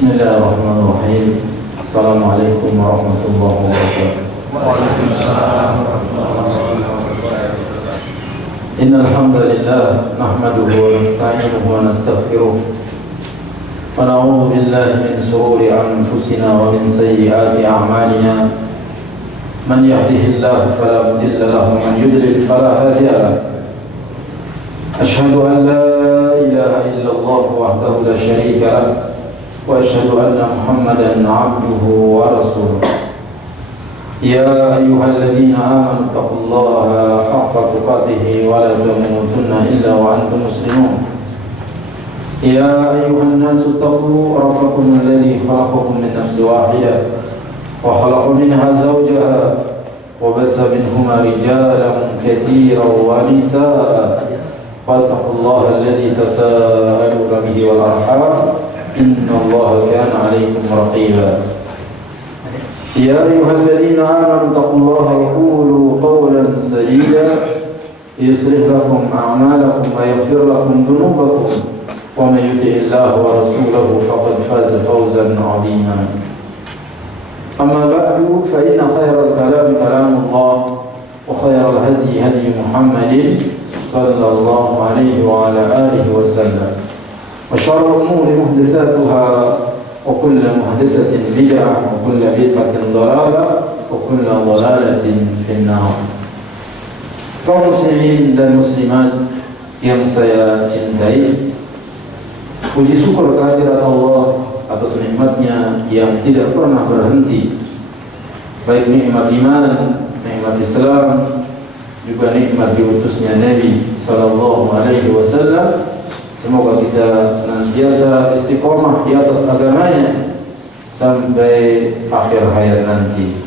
Bismillahirrahmanirrahim. Assalamualaikum warahmatullahi wabarakatuh. Waalaikumsalam warahmatullahi wabarakatuh. Innal hamdalillah nahmaduhu wa nasta'inuhu wa nastaghfiruh. Wa na'udzu billahi min shururi anfusina wa min sayyiati a'malina. Man yahdihillahu fala mudilla lahu wa man yudlil fala hadiya lahu. Ashhadu an la ilaha illallah wahdahu la syarika lahu wa ashhadu anna Muhammadan 'abduhu wa rasuluh. Ya ayyuhalladzina amanu taqullaha haqqa tuqatih wa la tamutunna illa wa antum muslimun. Ya ayyuhan nasu taqu rabbakum alladzi khalaqakum min nafsin wahidah wa khalaqa minha zawjaha wa batha minhuma rijalan katsiran wa nisaa'a. Wattaqullaha alladzi tasaaluna bihi wal arham innallaha kana 'alaykum raqiba. Ya ayyuhalladzina amanu taqullaha wa qulu qawlan sadida yuslih lakum a'malakum wa yaghfir lakum dhunubakum wa man yuti'illaha wa rasulahu faqad faza fawzan 'azima. Amma ba'du fa inna khayral kalami kalamullah wa khayral hadyi hadyi Muhammadin sallallahu alaihi wa ala alihi wa sallam. Wa syarrul umuri muhdatsatuha wa kullu muhdatsatin bid'ah wa kullu bid'atin dhalalah wa kullu dhalalatin finnar. Kaum muslimin dan muslimat yang saya cintai, puji syukur kehadirat Allah atas nikmatnya yang tidak pernah berhenti, baik nikmat iman, nikmat Islam, juga nikmat diutusnya Nabi sallallahu alaihi wasallam. Semoga kita senantiasa istiqomah di atas agamanya sampai akhir hayat nanti.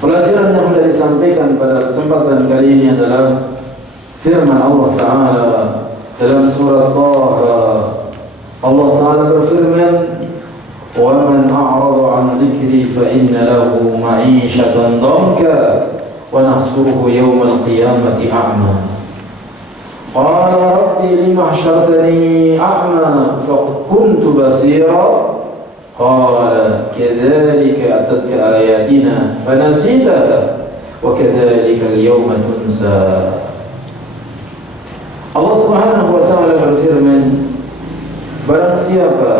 Pelajaran yang sudah disampaikan pada kesempatan kali ini adalah firman Allah Ta'ala dalam surat Taha. Allah Ta'ala berfirman, "Wa man a'rada 'an dzikri fa inna lahu ma'isyatan dhanka wa nahsuruhu yawmal qiyamati a'ma." Qala rabbi lima hasyartani a'ma faqad kuntu basira. Qala kadzalika atatka ayatina fanasitaha wa kadzalika al-yawma tunsa. Allah Subhanahu wa ta'ala berfirman, barang siapa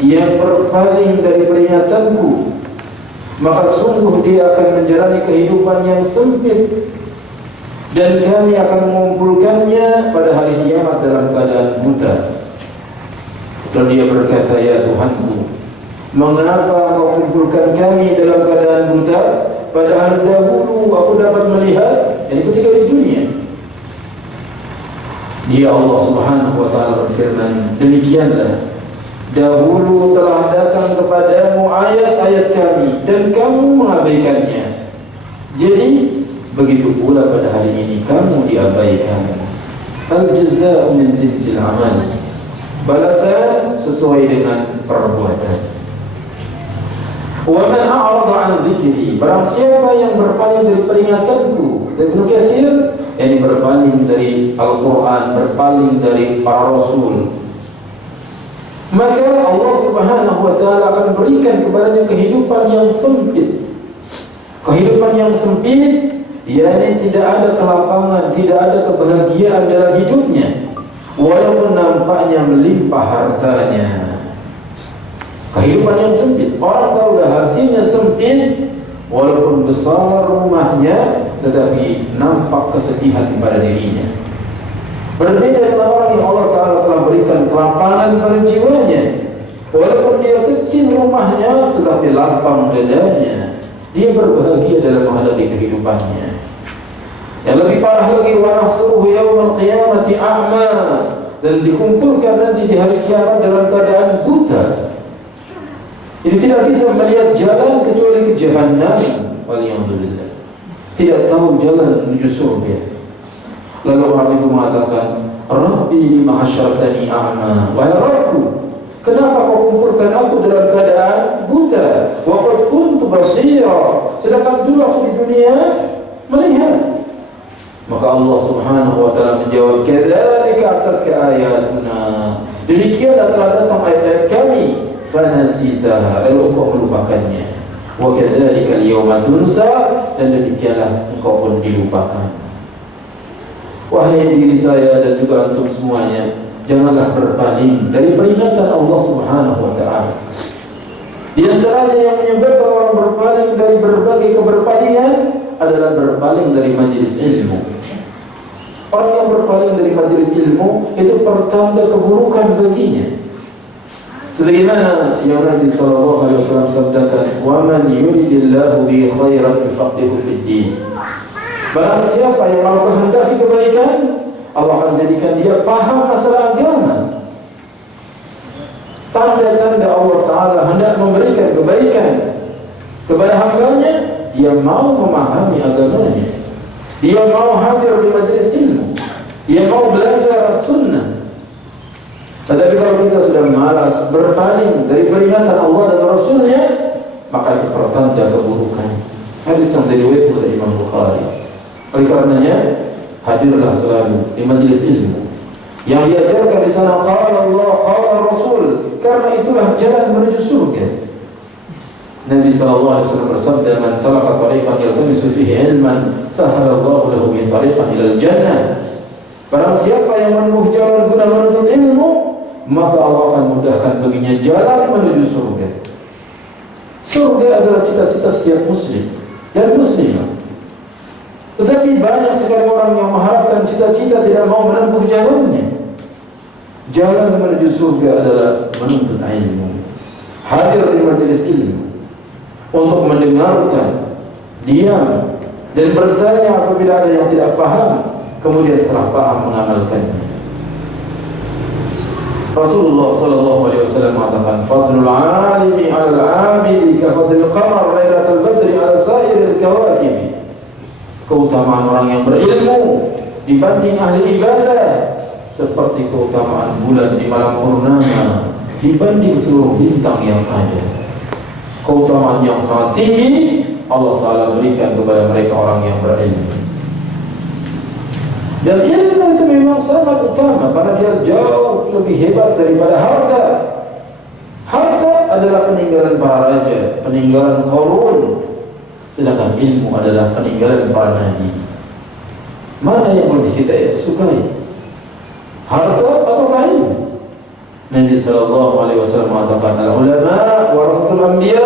yang berpaling dari peringatanku, maka sungguh dia akan menjalani kehidupan yang sempit, dan kami akan mengumpulkannya pada hari kiamat dalam keadaan buta. Lalu dia berkata, ya Tuhanku, mengapa kau kumpulkan kami dalam keadaan buta, padahal dahulu aku dapat melihat, ini ketika di dunia. Dia Allah Subhanahu wa ta'ala berfirman, demikianlah dahulu telah datang kepadamu ayat-ayat kami dan kamu mengabaikannya. Jadi begitu pula pada hari ini kamu diabaikan. Al-jazaa'u min jinsil amal. Balasan sesuai dengan perbuatan. Wa man a'rada 'an dzikri, barang siapa yang berpaling dari peringatanku. Ibnu Katsir, yang berpaling dari Al-Quran, berpaling dari para Rasul, maka Allah Subhanahu wa ta'ala akan berikan kepadanya kehidupan yang sempit. Kehidupan yang sempit, yakni tidak ada kelapangan, tidak ada kebahagiaan dalam hidupnya, walaupun nampaknya melimpah hartanya. Kehidupan yang sempit, orang kalau dah hatinya sempit, walaupun besar rumahnya, tetapi nampak kesedihan pada dirinya. Berbeda dengan orang yang Allah Ta'ala telah berikan kelapangan pada jiwanya, walaupun dia kecil rumahnya, tetapi lapang dadanya. Dia berbahagia dalam menghadapi kehidupannya. Yang lebih parah lagi, wa nahsuruhu yawmal qiyamati a'ma, dan dikumpulkan nanti di hari kiamat dalam keadaan buta. Jadi tidak bisa melihat jalan kecuali ke jahannam. Waliyahudzubillah. Tidak tahu jalan menuju surga. Lalu orang itu mengatakan, Rabbi lima hasyartani a'ma. Wahai Rabbku, kenapa kau kumpulkan aku dalam keadaan buta? Wa qad kuntu basira, sedangkan dulu aku di dunia melihat. Maka Allah Subhanahu wa ta'ala menjawab, kadzalika atatka ayatuna Demikianlah telah datang ayat-ayat kami, fanasitaha, lalu engkau melupakannya. Wa kadzalika al-yawma tunsa, dan demikianlah engkau pun dilupakan. Wahai diri saya dan juga antum semuanya, janganlah berpaling dari peringatan Allah Subhanahu wa taala. Di antaranya yang menyebabkan orang berpaling dari berbagai keberpalingan adalah berpaling dari majelis ilmu. Orang yang berpaling dari majelis ilmu itu pertanda keburukan baginya. Sebagaimana yang Nabi sallallahu alaihi wasallam sabdakan, "Wa man yuridillahu bi khairan yufaqihu fid din." Barang siapa yang Allah kehendaki kebaikan, Allah akan jadikan dia paham masalah agama. Tanda-tanda Allah Ta'ala hendak memberikan kebaikan kepada hambanya, dia mau memahami agamanya, dia mau hadir di majelis ilmu, dia mau belajar sunnah. Tetapi kalau kita sudah malas berpaling dari peringatan Allah dan Rasulnya, maka itu pertanda keburukan. Hadis yang diriwayatkan oleh Imam Bukhari. Oleh karenanya, hadirlah selalu di majelis ilmu yang diajarkan di sana qala Allah, qala Rasul, karena itulah jalan menuju surga. Nabi sallallahu alaihi wasallam bersabda, "Man salaka tariqan yaltamisu fihi ilman, sahala Allahu lahu bihi tariqan ila al-jannah." Barang siapa yang menempuh jalan guna menuntut ilmu, maka Allah akan mudahkan baginya jalan menuju surga. Surga adalah cita-cita setiap muslim dan muslimah. Tetapi banyak sekali orang yang mengharapkan cita-cita tidak mau menempuh jalannya. Jalan menuju surga adalah menuntut ilmu, hadir di majelis ilmu untuk mendengarkan, diam dan bertanya apabila ada yang tidak paham, kemudian setelah paham mengamalkannya. Rasulullah sallallahu alaihi wasallam mengatakan, "Fadlul 'alimi 'alal 'abidi ka fadlil qamar lailatal badri 'ala sa'iril kawakib." Keutamaan orang yang berilmu dibanding ahli ibadah seperti keutamaan bulan di malam purnama dibanding seluruh bintang yang ada. Keutamaan yang sangat tinggi Allah Ta'ala berikan kepada mereka orang yang berilmu. Dan ilmu itu memang sangat utama karena dia jauh lebih hebat daripada harta. Harta adalah peninggalan para raja, peninggalan Qarun. Sedangkan ilmu adalah peninggalan para nabi. Mana yang lebih kita sukai? Harta atau ilmu? Nabi sallallahu alaihi wasallam mengatakan, "Al-ulama warathul anbiya,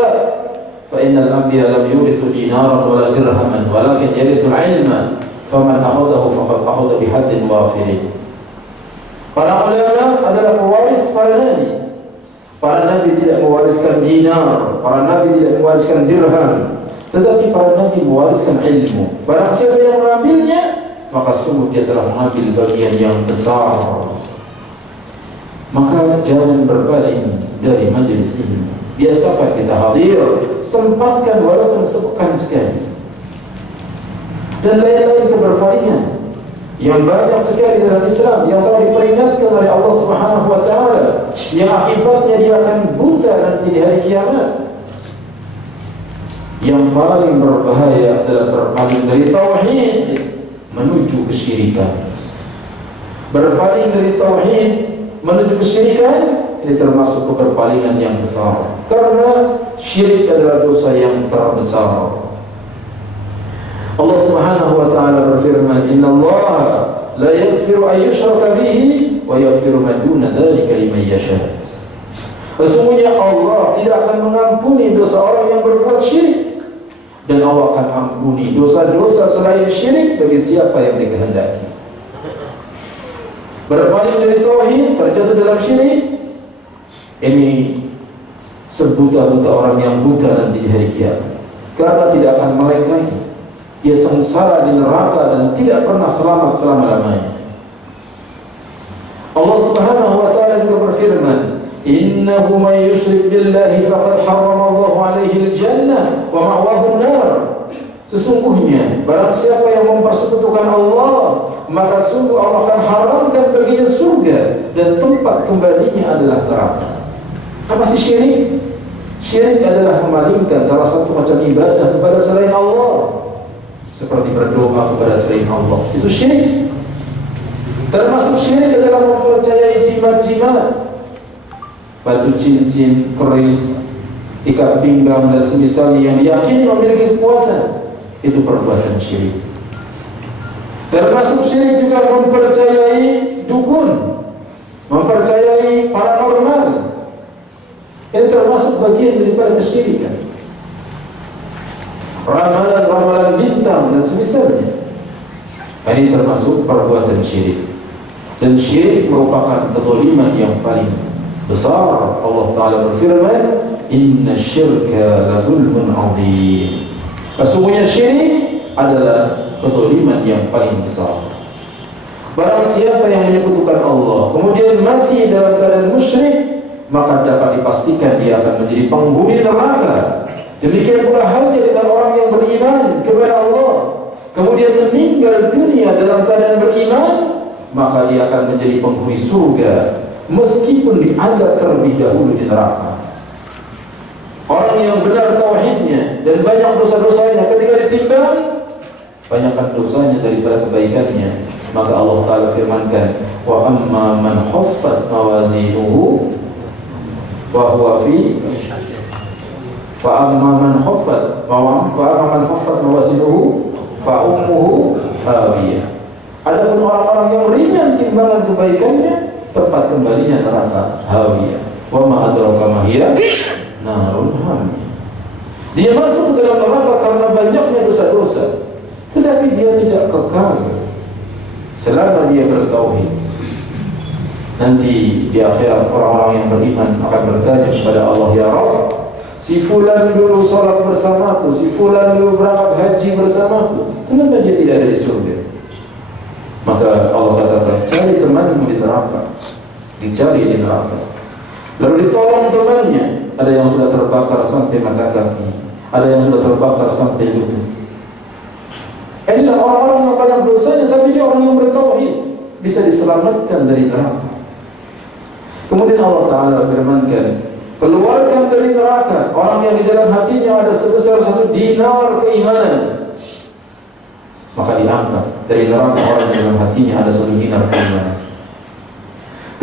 fa innal anbiya lam yurithu dinaran wala dirhaman, walakin yarithul ilma, faman akhadahu faqad akhadha bihaddin wafirin." Para ulama adalah pewaris para nabi. Para nabi tidak mewariskan dinar, para nabi tidak mewariskan dirham, tetapi para nabi mewariskan ilmu. Barang siapa yang mengambilnya, maka sungguh dia telah mengambil bagian yang besar. Maka jangan berpaling dari majelis ilmu. Biasakan kita hadir, sempatkan walaupun sepekan sekali. Dan lain-lain keberpalingan yang banyak sekali dalam Islam yang telah diperingatkan oleh Allah Subhanahu wa taala, yang akibatnya dia akan buta nanti di hari kiamat. Yang paling berbahaya adalah berpaling dari tauhid menuju kesyirikan. Berpaling dari tauhid menuju kesyirikan ini termasuk keberpalingan yang besar, karena syirik adalah dosa yang terbesar. Allah Subhanahu wa taala berfirman, "Innallaha la yaghfiru an yushraka bihi wa yaghfiru ma duna dzalika liman yasha." Sesungguhnya Allah tidak akan mengampuni dosa orang yang berbuat syirik, dan Allah akan ampuni dosa-dosa selain syirik bagi siapa yang dikehendaki. Berpaling dari tauhid, terjatuh dalam syirik, ini sebuta-buta orang yang buta nanti di hari kiamat, karena tidak akan melek lagi. Dia sengsara di neraka dan tidak pernah selamat selama-lamanya. Allah Subhanahu wa taala juga berfirman, "Innahu may yusyrik billahi faqad harrama Allahu 'alaihi al-jannah wa ma'wahu an-nar." Sesungguhnya barang siapa yang mempersekutukan Allah, maka sungguh Allah akan haramkan baginya surga dan tempat kembalinya adalah neraka. Apa sih syirik? Syirik adalah memalingkan salah satu macam ibadah kepada selain Allah, seperti berdoa kepada selain Allah. Itu syirik. Termasuk syirik adalah mempercayai jimat-jimat batu cincin, keris, ikat pinggang dan semisalnya yang diyakini memiliki kekuatan, itu perbuatan syirik. Termasuk syirik juga mempercayai dukun, mempercayai paranormal. Ini termasuk bagian daripada kesyirikan. Ramalan-ramalan bintang dan semisalnya, ini termasuk perbuatan syirik. Dan syirik merupakan kezaliman yang paling besar. Allah Ta'ala berfirman, inna syirka la zulmun azim. Sesungguhnya syirik adalah kezaliman yang paling besar. Barang siapa yang menyekutukan Allah kemudian mati dalam keadaan musyrik, maka dapat dipastikan dia akan menjadi penghuni neraka. Demikian pula halnya dengan orang yang beriman kepada Allah kemudian meninggal dunia dalam keadaan beriman, maka dia akan menjadi penghuni surga meskipun diadab terlebih dahulu di neraka. Orang yang benar tauhidnya dan banyak dosa-dosanya, ketika ditimbang banyakkan dosanya daripada kebaikannya, maka Allah Ta'ala firmankan, wa amma man khaffat mawazinuhu wa huwa fi fa amma man khaffat mawazinuhu fa ummuhu hawiyah. Adapun orang-orang yang ringan timbangan kebaikannya, tempat kembalinya neraka hawiyah. Wa ma adraka ma hiya narun hamiyah. Dia masuk ke dalam neraka karena banyaknya dosa-dosa, tetapi dia tidak kekal selama dia bertauhid. Nanti di akhirat orang-orang yang beriman akan bertanya kepada Allah, ya Rabb, si fulan dulu sholat bersamaku, si fulan dulu berangkat haji bersamaku, kenapa dia tidak ada di surga? Maka Allah katakan, cari temanmu di neraka, dicari di neraka. Lalu ditolong temannya, ada yang sudah terbakar sampai mata kaki, ada yang sudah terbakar sampai lutut. Inilah orang-orang yang banyak dosanya, tapi dia orang yang bertauhid, bisa diselamatkan dari neraka. Kemudian Allah Ta'ala firmankan, keluarkan dari neraka orang yang di dalam hatinya ada sebesar 1 dinar keimanan. Maka diangkat dari neraka orang yang dalam hatinya ada 1 dinar keimanan.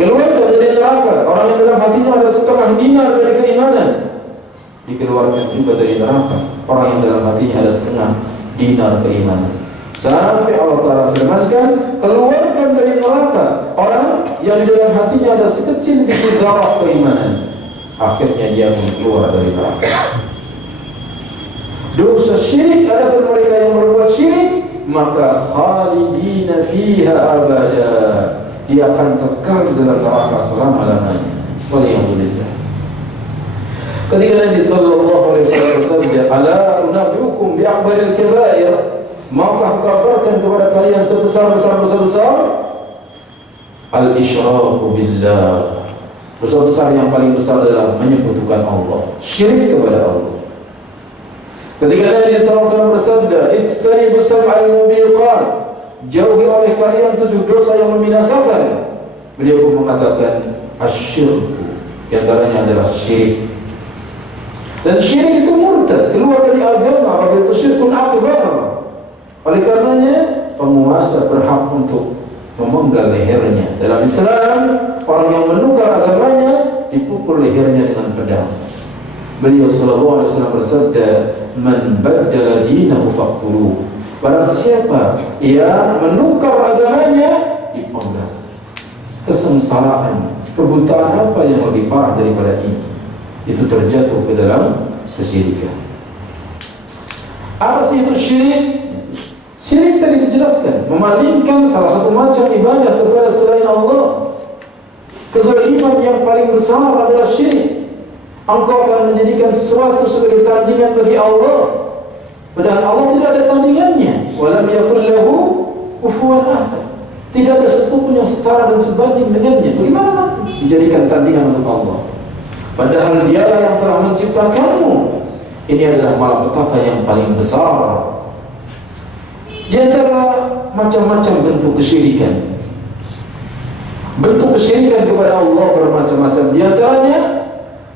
Keluarkan dari neraka orang yang dalam hatinya ada 1/2 dinar dari keimanan. Dikeluarkan juga dari neraka orang yang dalam hatinya ada 1/2 dinar keimanan. Sampai Allah Ta'ala firmankan, keluarkan dari neraka orang yang di dalam hatinya ada sekecil biji darah keimanan. Akhirnya dia pun keluar dari neraka. Dosa syirik, adapun mereka yang berbuat syirik, maka khalidina fiha abada, dia akan kekal dalam neraka selama-lamanya. Waliyahulillah. Ketika Nabi sallallahu alaihi wasallam bersabda, ala unabbiukum bi akbaril kabair, maukah kabarkan kepada kalian sebesar-besar dosa besar? Al-isyraku billah. Dosa besar yang paling besar adalah menyekutukan Allah, syirik kepada Allah. Ketika Nabi SAW bersabda, ijtanibu sab'al mubiqat, jauhi oleh kalian 7 dosa yang membinasakan, beliau pun mengatakan asyirku, di antaranya adalah syirik. Dan syirik itu murtad, keluar dari agama, apabila itu syirkun akbar. Oleh karenanya penguasa berhak untuk memenggal lehernya. Dalam Islam, orang yang menukar agamanya dipukul lehernya dengan pedang. Beliau sallallahu alaihi wasallam bersabda, "Man baddala dinahu faqtuluh." Barang siapa yang menukar agamanya, dipenggal. Kesengsaraan, kebutaan apa yang lebih parah daripada ini? Itu terjatuh ke dalam kesyirikan. Apa sih itu syirik? Syirik tadi dijelaskan, memalingkan salah satu macam ibadah kepada selain Allah. Kezaliman yang paling besar adalah syirik. Engkau akan menjadikan sesuatu sebagai tandingan bagi Allah, padahal Allah tidak ada tandingannya. Walam yakul lahu kufuwan ahad. Tidak ada satu pun yang setara dan sebanding dengannya. Bagaimana dijadikan tandingan untuk Allah? Padahal dialah yang telah menciptakanmu. Ini adalah malapetaka yang paling besar. Di antara macam-macam bentuk kesyirikan, bentuk kesyirikan kepada Allah bermacam-macam. Di antaranya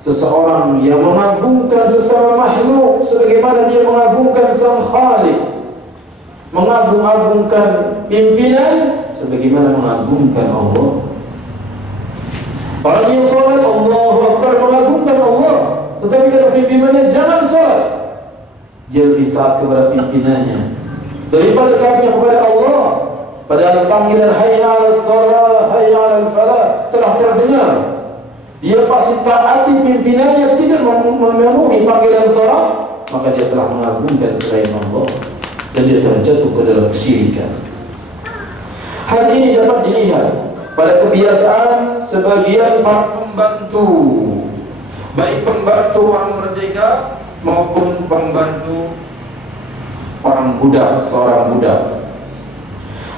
seseorang yang mengagungkan sesama makhluk sebagaimana dia mengagungkan Sang Khalik, mengagung-agungkan pimpinan sebagaimana mengagungkan Allah. Orang yang sholat Allahu pimpinannya jangan sholat, dia lebih taat kepada pimpinannya daripada taatnya kepada Allah. Padahal panggilan hayya 'alas shalah, hayya 'alal falah telah terdengar. Dia pasti taati pimpinannya, tidak memenuhi panggilan salat, maka dia telah mengagungkan selain Allah dan dia terjatuh ke dalam kesyirikan. Hal ini dapat dilihat pada kebiasaan sebagian para pembantu, baik pembantu orang merdeka maupun pembantu orang budak, seorang budak.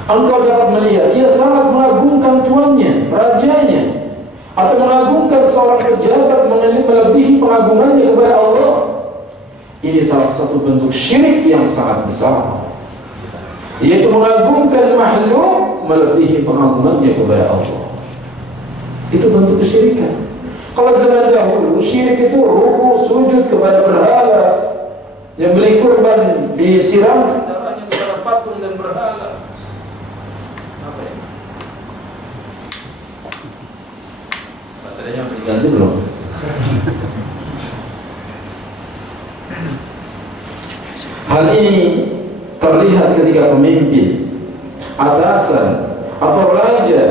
Engkau dapat melihat ia sangat mengagungkan tuannya, rajanya, atau mengagungkan seorang pejabat melebihi pengagungannya kepada Allah. Ini salah satu bentuk syirik yang sangat besar, yaitu mengagungkan makhluk melebihi pengagungannya kepada Allah. Itu bentuk kesyirikan. Kalau zaman dahulu syirik itu ruku sujud kepada berhala, yang beli kurban disiramkan darahnya kepada patung dan berhala. Apa ya? Baterainya diganti belum? Hal ini terlihat ketika pemimpin, atasan, atau raja,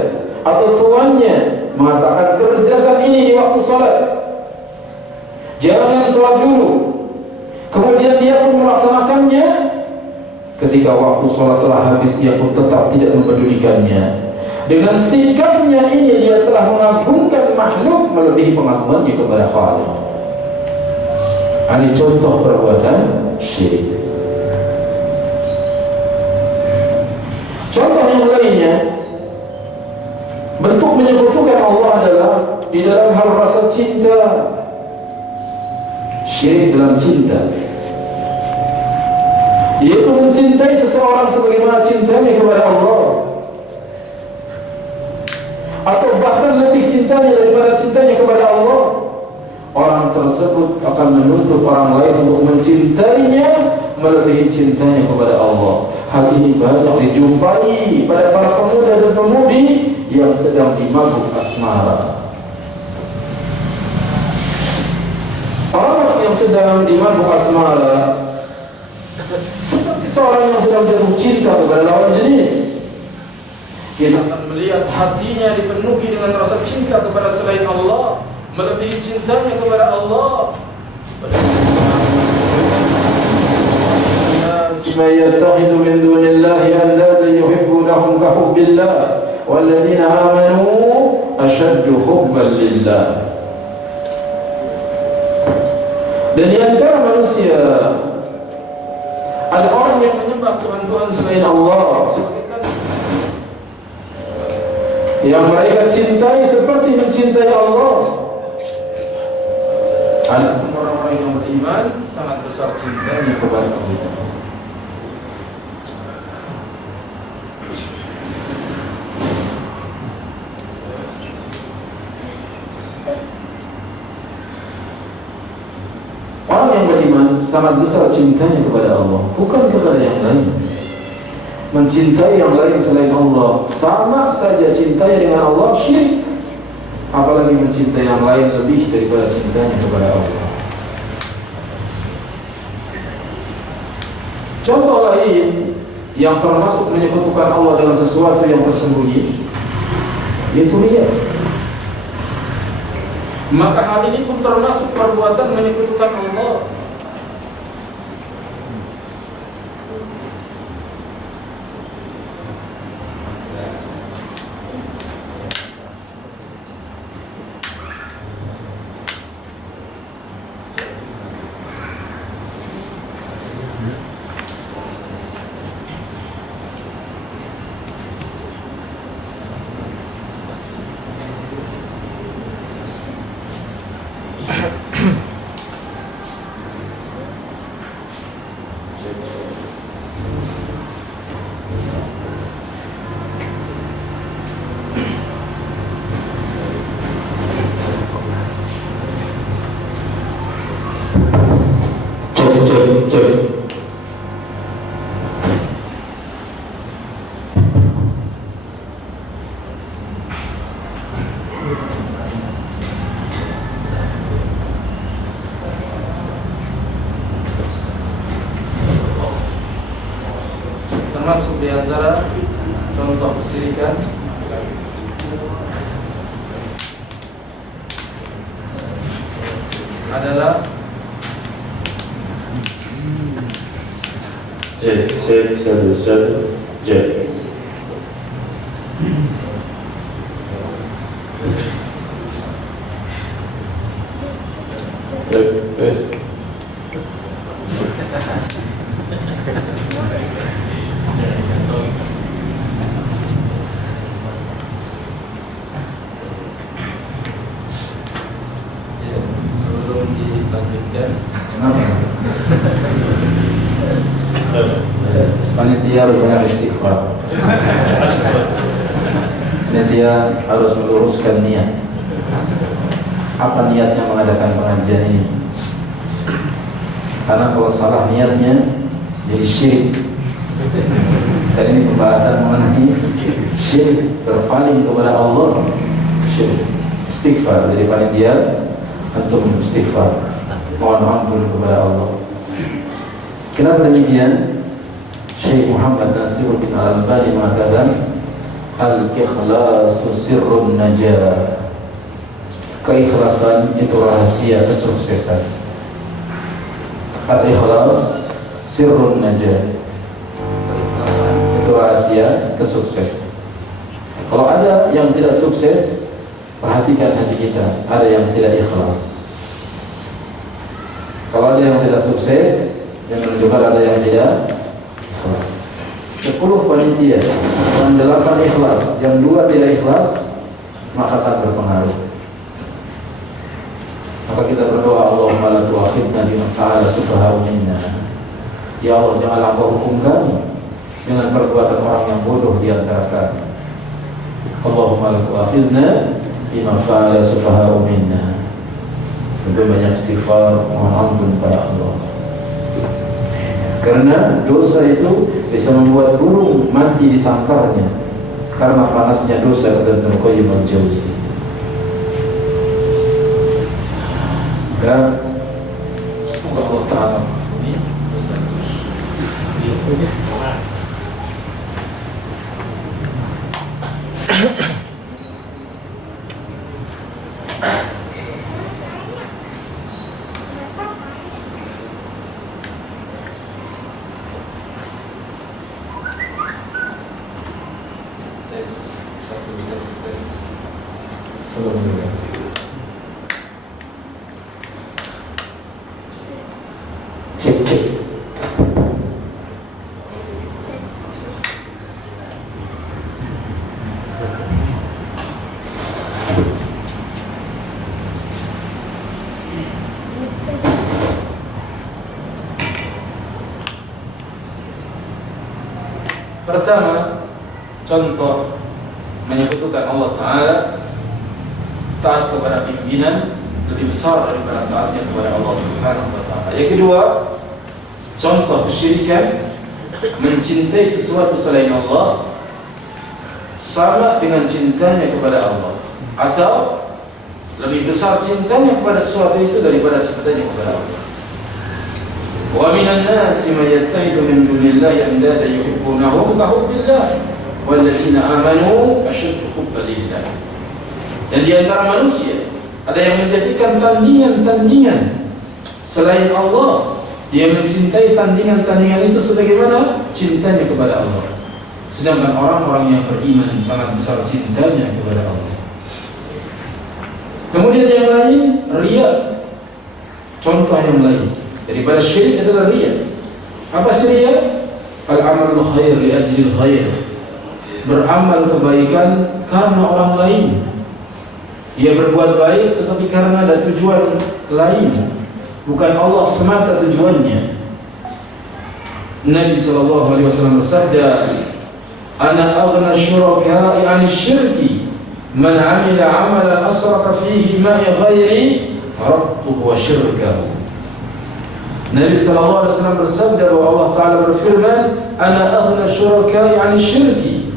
atau tuannya mengatakan kerjakan ini di waktu salat, jangan salat dulu. Kemudian dia pun melaksanakannya. Ketika waktu salat telah habis, dia pun tetap tidak mempedulikannya. Dengan sikapnya ini dia telah mengagungkan makhluk melebihi pengagungannya kepada Khaliq. Ini contoh perbuatan syirik. Contoh yang lainnya, bentuk menyekutukan Allah adalah di dalam hal rasa cinta. Syirik dalam cinta, yaitu mencintai seseorang sebagaimana cintanya kepada Allah, atau bahkan lebih cintanya daripada cintanya kepada Allah. Orang tersebut akan menuntut orang lain untuk mencintainya melebihi cintanya kepada Allah. Hal ini banyak dijumpai pada para pemuda dan pemudi yang sedang dimabuk asmara. Orang yang sedang dimabuk asmara seperti seorang yang sedang jatuh cinta kepada lawan jenis. Kita akan melihat hatinya dipenuhi dengan rasa cinta kepada selain Allah melebihi cintanya kepada Allah. ما يتخذ من دون الله أندادا يحبونهم كحب الله والذين آمنوا أشد حبا لله. Dan di antara manusia ada orang yang menyembah Tuhan-Tuhan selain Allah, yang mereka cintai seperti mencintai Allah. Ada orang-orang yang beriman sangat besar cintanya kepada Allah. Orang yang beriman sangat besar cintanya kepada Allah, bukan kepada yang lain. Mencintai yang lain selain Allah sama saja cintanya dengan Allah syirik. Apalagi mencintai yang lain lebih daripada cintanya kepada Allah. Contoh lain yang termasuk menyekutukan Allah dengan sesuatu yang tersembunyi, yaitu riya. Maka hal ini pun termasuk perbuatan menyekutukan Allah. Cek. di antara contoh kesyirikan adalah sebelum dilanjutkan, panitia harus banyak istighfar. Panitia harus meluruskan niat. Apa niatnya mengadakan pengajian ini? Karena kalau salah niatnya jadi syirik. Dan ini pembahasan mengenai syirik, berpaling kepada Allah, syirik. Istighfar dari panitia, antum istighfar, mohon ampun kepada Allah. Kenapa demikian? Syekh Muhammad Nasiruddin Al-Albani mengatakan, al-ikhlasu sirrun najah. Keikhlasan itu rahasia kesuksesan. Al-ikhlas sirrun najah. Keikhlasan itu rahasia kesuksesan. Kalau ada yang tidak sukses, perhatikan hati kita, ada yang tidak ikhlas. Kalau ada yang tidak sukses, yang menunjukkan ada yang tidak ikhlas. 10 panitia, yang 8 ikhlas, yang 2 tidak ikhlas, maka akan berpengaruh. Maka kita berdoa, Allahumma la tu'akhidna bima fa'ala sufaha'u minna. Ya Allah, janganlah Engkau hukum kami dengan perbuatan orang yang bodoh di antara kami. Allahumma la tu'akhidna bima fa'ala sufaha'u minna. Tentu banyak istighfar, mohon ampun pada Allah. Karena dosa itu bisa membuat burung mati di sangkarnya karena panasnya dosa, kata Ibnu Qayyim al-Jauziyah. Maka semoga Allah Ta'ala mengampuni dosa-dosa. Pertama, contoh menyebutkan Allah Ta'ala, taat kepada pimpinan lebih besar daripada taatnya kepada Allah Subhanahu wa Ta'ala. Yang kedua, contoh kesyirikan, mencintai sesuatu selain Allah sama dengan cintanya kepada Allah, atau lebih besar cintanya kepada sesuatu itu daripada cintanya kepada Allah. Wa minan nasi man yattakhidhu min dunillahi andada yuhibbunahum ka hubbillah walladzina amanu ashaddu hubban lillah. Dan di antara manusia ada yang menjadikan tandingan-tandingan selain Allah. Dia mencintai tandingan-tandingan itu sebagaimana cintanya kepada Allah. Sedangkan orang-orang yang beriman sangat besar cintanya kepada Allah. Kemudian yang lain, riya. Contoh yang lain daripada syirik adalah riya. Apa sih riya? Al-amalul khair li ajlil khair. Beramal kebaikan karena orang lain. Ia berbuat baik tetapi karena ada tujuan lain, bukan Allah semata tujuannya. Nabi sallallahu alaihi wasallam bersabda, "Ana aghna syuraka'i 'ani syirki, man 'amila 'amalan asraka fihi ma'i ghairi, taraktuhu wa syirkahu." Nabi sallallahu alaihi wasallam bersabda bahwa Allah Ta'ala berfirman, "Ana aghna syuraka'i 'ani syirki."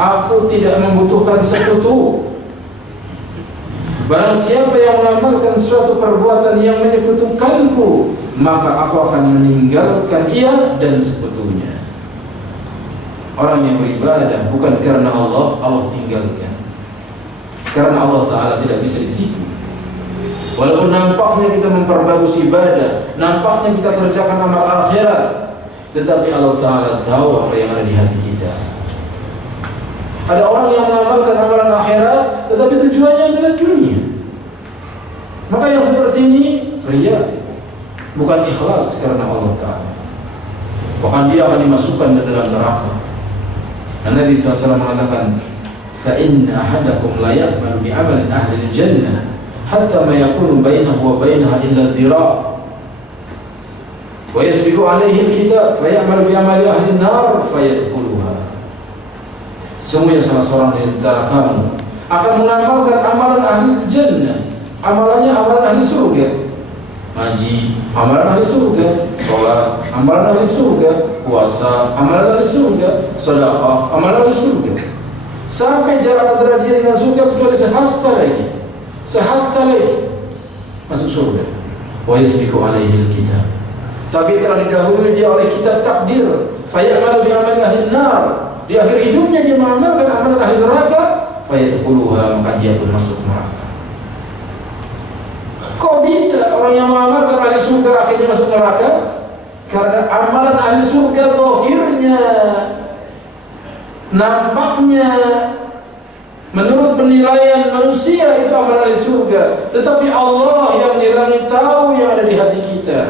Aku tidak membutuhkan sekutu. Barang siapa yang mengamalkan suatu perbuatan yang menyekutukanku, maka aku akan meninggalkan ia dan sekutunya. Orang yang beribadah bukan karena Allah, Allah tinggalkan. Karena Allah Ta'ala tidak bisa ditipu. Walaupun nampaknya kita memperbagus ibadah, nampaknya kita kerjakan amal akhirat, tetapi Allah Ta'ala tahu apa yang ada di hati kita. Ada orang yang mengamalkan amalan akhirat, tetapi tujuannya adalah dunia. Maka yang seperti ini riya, bukan ikhlas karena Allah Ta'ala. Bahkan dia akan dimasukkan ke dalam neraka. Dan Nabi SAW mengatakan, فَإِنَّ أَحَدَكُمْ لَا يَعْمَلُ بِعَمَلِ أَهْلِ الْجَنَّةِ حَتَّى مَا يَكُونُ بَيْنَهُ وَبَيْنَهَا إِلَّا الذِّرَاعُ وَيَسْبِقُ عَلَيْهِ الْكِتَابُ فَيَعْمَلُ بِعَمَلِ أَهْلِ النَّارِ فَيَدْخُلُهَا. Sungguhnya salah seorang di antara kamu akan mengamalkan amalan ahli jannah, amalannya amalan ahli surga, ngaji, amalan ahli surga, sholat, amalan ahli surga, puasa, amalan ahli surga, sedekah, amalan ahli surga. Sampai jarak antara dia dengan surga kecuali sehasta lagi masuk surga. Wa yasbiqu alaihi alkitab. Tapi telah didahului dia oleh kitab takdir. Fayamalu bi amali ahli nar. Di akhir hidupnya dia mengamalkan amalan ahli neraka, fayadkhuluha, maka dia pun masuk neraka. Kok bisa orang yang mengamalkan ahli surga akhirnya masuk neraka? Karena amalan ahli surga zahirnya, nampaknya, menurut penilaian manusia itu amalan ahli surga, tetapi Allah yang di langit tahu yang ada di hati kita.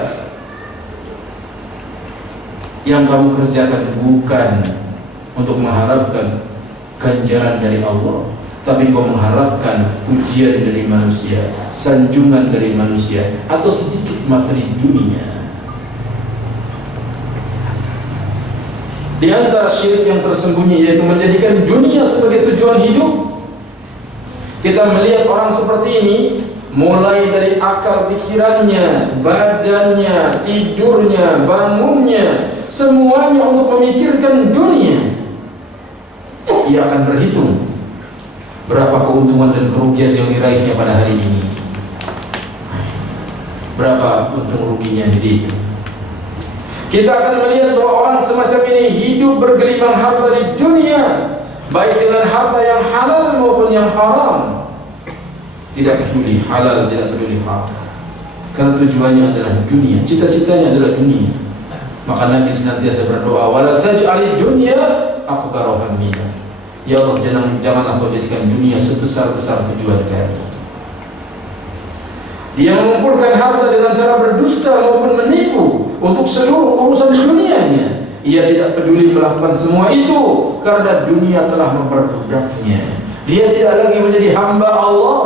Yang kamu kerjakan bukan untuk mengharapkan ganjaran dari Allah, tapi kau mengharapkan pujian dari manusia, sanjungan dari manusia, atau sedikit materi dunia. Di antara syirik yang tersembunyi yaitu menjadikan dunia sebagai tujuan hidup. Kita melihat orang seperti ini, mulai dari akal pikirannya, badannya, tidurnya, bangunnya, semuanya untuk memikirkan dunia. Ia akan berhitung berapa keuntungan dan kerugian yang diraihnya pada hari ini, berapa untung ruginya di itu. Kita akan melihat bahwa orang semacam ini hidup bergelimang harta di dunia, baik dengan harta yang halal maupun yang haram. Tidak peduli halal, tidak peduli haram, karena tujuannya adalah dunia, cita-citanya adalah dunia. Maka Nabi senantiasa berdoa, wala taj'alid dunya akbar hammina. Ya Allah, janganlah kau jadikan dunia sebesar-besar tujuan kami. Dia mengumpulkan harta dengan cara berdusta maupun menipu untuk seluruh urusan dunianya. Ia tidak peduli melakukan semua itu karena dunia telah memperdudaknya. Dia tidak lagi menjadi hamba Allah,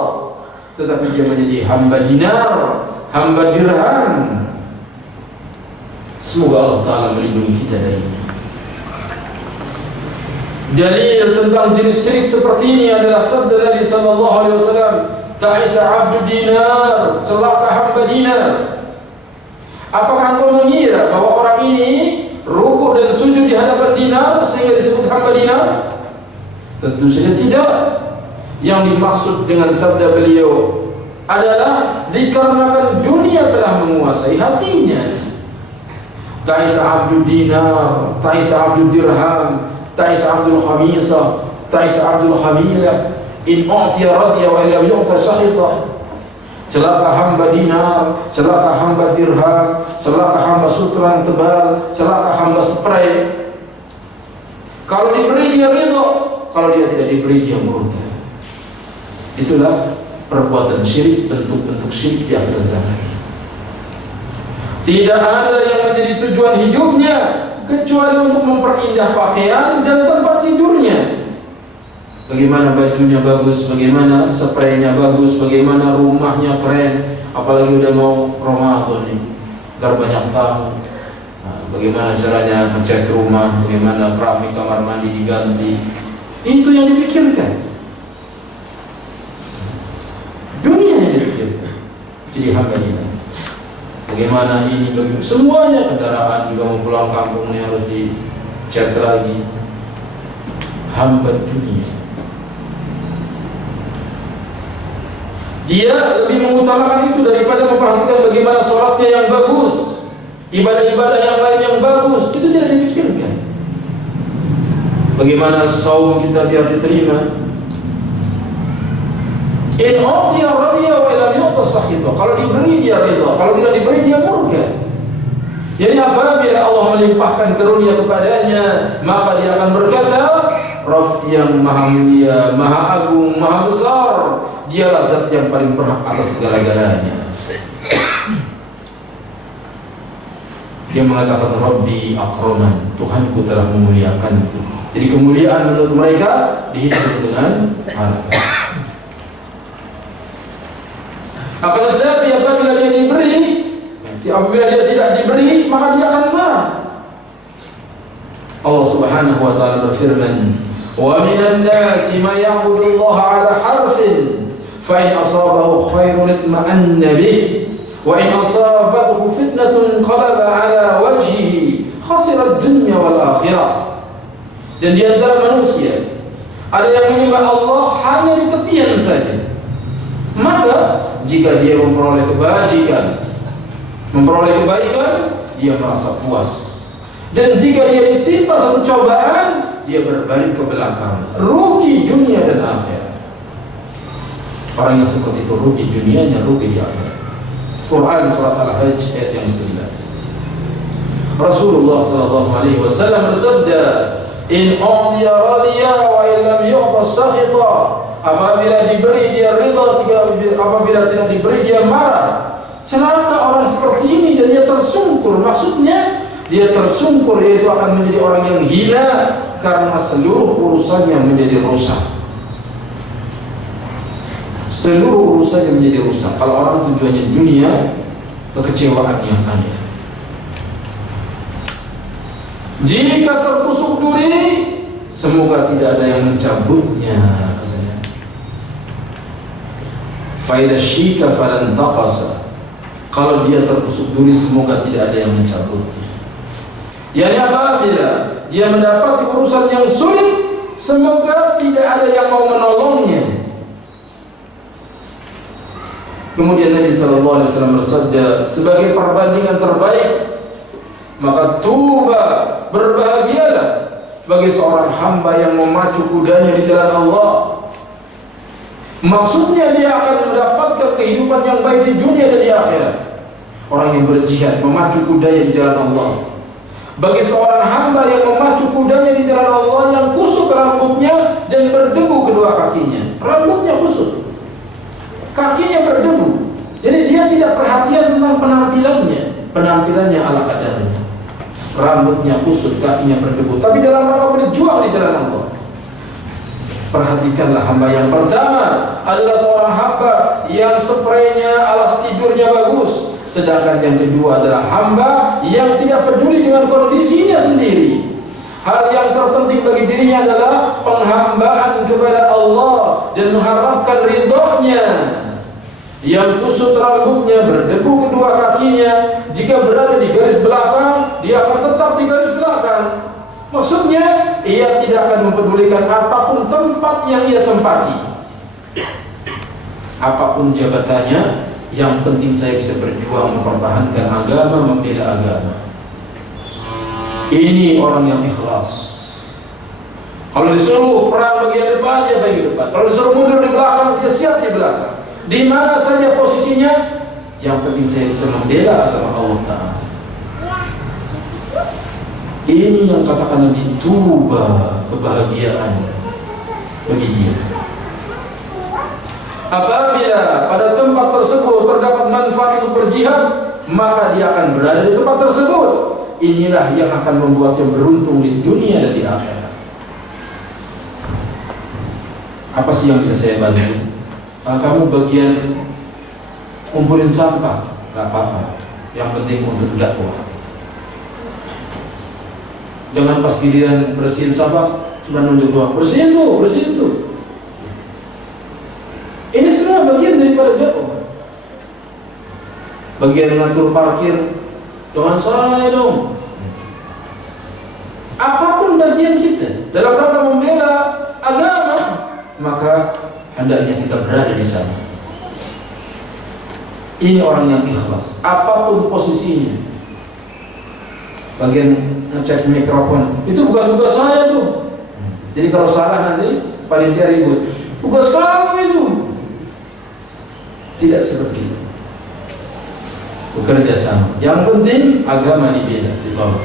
tetapi dia menjadi hamba dinar, hamba dirham. Semoga Allah Ta'ala melindungi kita darinya. Dalil tentang jenis syirik seperti ini adalah sabda Nabi sallallahu alaihi wasallam, ta'isa 'abdu dinar, celaka hamba dinar. Apakah engkau mengira bahwa orang ini rukuk dan sujud di hadapan dinar sehingga disebut hamba dinar? Tentu saja tidak. Yang dimaksud dengan sabda beliau adalah dikarenakan dunia telah menguasai hatinya. Ta'isa 'abdu dinar, ta'isa 'abdu dirham, ta'isa 'abdul khamisah, ta'isa 'abdul khamilah, in u'tiya radiya wa illam yu'ta syahita. Celaka hamba dinar, celaka hamba dirham, celaka hamba sutra yang tebal, celaka hamba spray. Kalau diberi dia ridha, kalau dia tidak diberi dia murka. Itulah perbuatan syirik, bentuk-bentuk syirik di akhir zaman. Tidak ada yang menjadi tujuan hidupnya kecuali untuk memperindah pakaian dan tempat tidurnya. Bagaimana bajunya bagus, bagaimana spraynya bagus, bagaimana rumahnya keren, apalagi udah mau Ramadan nih, ntar banyak tamu. Nah, bagaimana caranya ngecat rumah, bagaimana keramik kamar mandi diganti. Itu yang dipikirkan. Dunia yang dipikirkan. Jadi hamba ini. Bagaimana ini, semuanya, kendaraan juga mau pulang kampung ini harus dicat lagi. Hamba dunia. Dia lebih mengutamakan itu daripada memperhatikan bagaimana sholatnya yang bagus, ibadah-ibadah yang lain yang bagus. Itu tidak dipikirkan. Bagaimana saum kita biar diterima? In u'tiya radiya wa lam yu'ta sakhita. Kalau diberi dia ridha, kalau tidak diberi dia murka. Jadi apabila Allah melimpahkan karunia kepadanya, maka dia akan berkata, Rabb yang maha mulia, maha agung, maha besar, dialah zat yang paling berhak atas segala-galanya. Dia mengatakan Rabbi akraman, Tuhanku telah memuliakanku. Jadi kemuliaan menurut mereka dihitung dengan harta. Akan tetapi apabila dia diberi, apabila dia tidak diberi, maka dia akan marah. Allah Subhanahu wa taala berfirman, "Wa minan nasi may ya'budu Allah 'ala harfin, fa in asabahu khairun itma'anna bih, wa in asabathu fitnatun qalaba 'ala wajhihi, khasira ad-dunya wal akhirah." Dan di antara manusia ada yang menyembah Allah hanya di tepian saja. Maka jika dia memperoleh kebajikan, memperoleh kebaikan, dia merasa puas. Dan jika dia ditimpa satu cobaan, dia berbalik ke belakang, rugi dunia dan akhirat. Orang yang seperti itu rugi dunianya, rugi di akhirat. Quran surat Al-Hajj ayat yang 11. Rasulullah sallallahu alaihi wasallam bersabda, "In u'tiya radiya wa in lam yu'ta sakhita." Apabila diberi dia ridha, apabila tidak diberi dia marah. Celaka orang seperti ini dan dia tersungkur. Maksudnya dia tersungkur, yaitu akan menjadi orang yang hina karena seluruh urusannya menjadi rusak. Seluruh urusannya menjadi rusak. Kalau orang tujuannya dunia, kekecewaan yang ada. Jika tertusuk duri, semoga tidak ada yang mencabutnya. Faidah syika falan taqasa. Kalau dia tertusuk duri, semoga tidak ada yang mencabutnya. Yani apabila dia mendapati urusan yang sulit, semoga tidak ada yang mau menolongnya. Kemudian Nabi SAW bersabda, sebagai perbandingan terbaik, maka tuba, berbahagialah bagi seorang hamba yang memacu kudanya di jalan Allah. Maksudnya dia akan mendapatkan kehidupan yang baik di dunia dan di akhirat. Orang yang berjihad memacu kudanya di jalan Allah. Bagi seorang hamba yang memacu kudanya di jalan Allah, yang kusut rambutnya dan berdebu kedua kakinya. Rambutnya kusut, kakinya berdebu. Jadi dia tidak perhatian tentang penampilannya. Penampilannya ala kadarnya. Rambutnya kusut, kakinya berdebu, tapi dalam rangka berjuang di jalan Allah. Perhatikanlah hamba yang pertama adalah seorang hamba yang spraynya, alas tidurnya bagus. Sedangkan yang kedua adalah hamba yang tidak peduli dengan kondisinya sendiri. Hal yang terpenting bagi dirinya adalah penghambaan kepada Allah dan mengharapkan ridhonya. Yang kusut rambutnya, berdebu kedua kakinya, jika berada di garis belakang, dia akan tetap di garis belakang. Maksudnya, ia tidak akan mempedulikan apapun tempat yang ia tempati, apapun jabatannya. Yang penting saya bisa berjuang mempertahankan agama, membela agama. Ini orang yang ikhlas. Kalau disuruh perang bagian depan, dia bagian depan. Kalau disuruh mundur di belakang, dia siap di belakang. Di mana saja posisinya, yang penting saya bisa membela agama Allah Ta'ala. Ini yang katakan Nabi, tuba, kebahagiaan bagi dia. Apabila pada tempat tersebut terdapat manfaat untuk berjihad, maka dia akan berada di tempat tersebut. Inilah yang akan membuatnya beruntung di dunia dan di akhirat. Apa sih yang bisa saya bantu? Kamu bagian kumpulin sampah, gak apa-apa. Yang penting untuk dakwah. Jangan pas giliran bersihin sampah cuma nunjuk doang, bersihin tuh. Ini semua bagian daripada dakwah. Bagian ngatur parkir, jangan saya dong. Apapun bagian kita dalam rangka membela agama, maka hendaknya kita berada di sana. Ini orang yang ikhlas, apapun posisinya. Bagian ngecek mikrofon, itu bukan tugas saya tuh. Jadi kalau salah nanti panitia ribut, tugas kamu itu. Tidak seperti itu. Bekerja sama. Yang penting agama dibela, ditolak.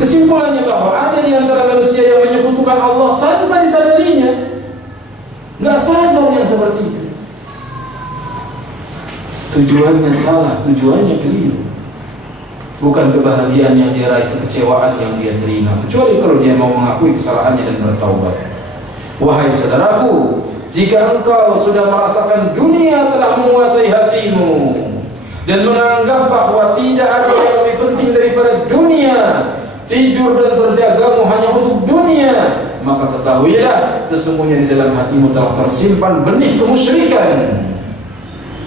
Kesimpulannya bahwa ada di antara manusia yang menyekutukan Allah tanpa disadarinya. Nggak sadar yang seperti itu. Tujuannya salah, tujuannya keliru. Bukan kebahagiaan yang dia raih, kekecewaan yang dia terima, kecuali kalau dia mau mengakui kesalahannya dan bertaubat. Wahai saudaraku, jika engkau sudah merasakan dunia telah menguasai hatimu dan menganggap bahwa tidak ada yang lebih penting daripada dunia, tidur dan terjagamu hanya untuk dunia, maka ketahuilah sesungguhnya di dalam hatimu telah tersimpan benih kemusyrikan.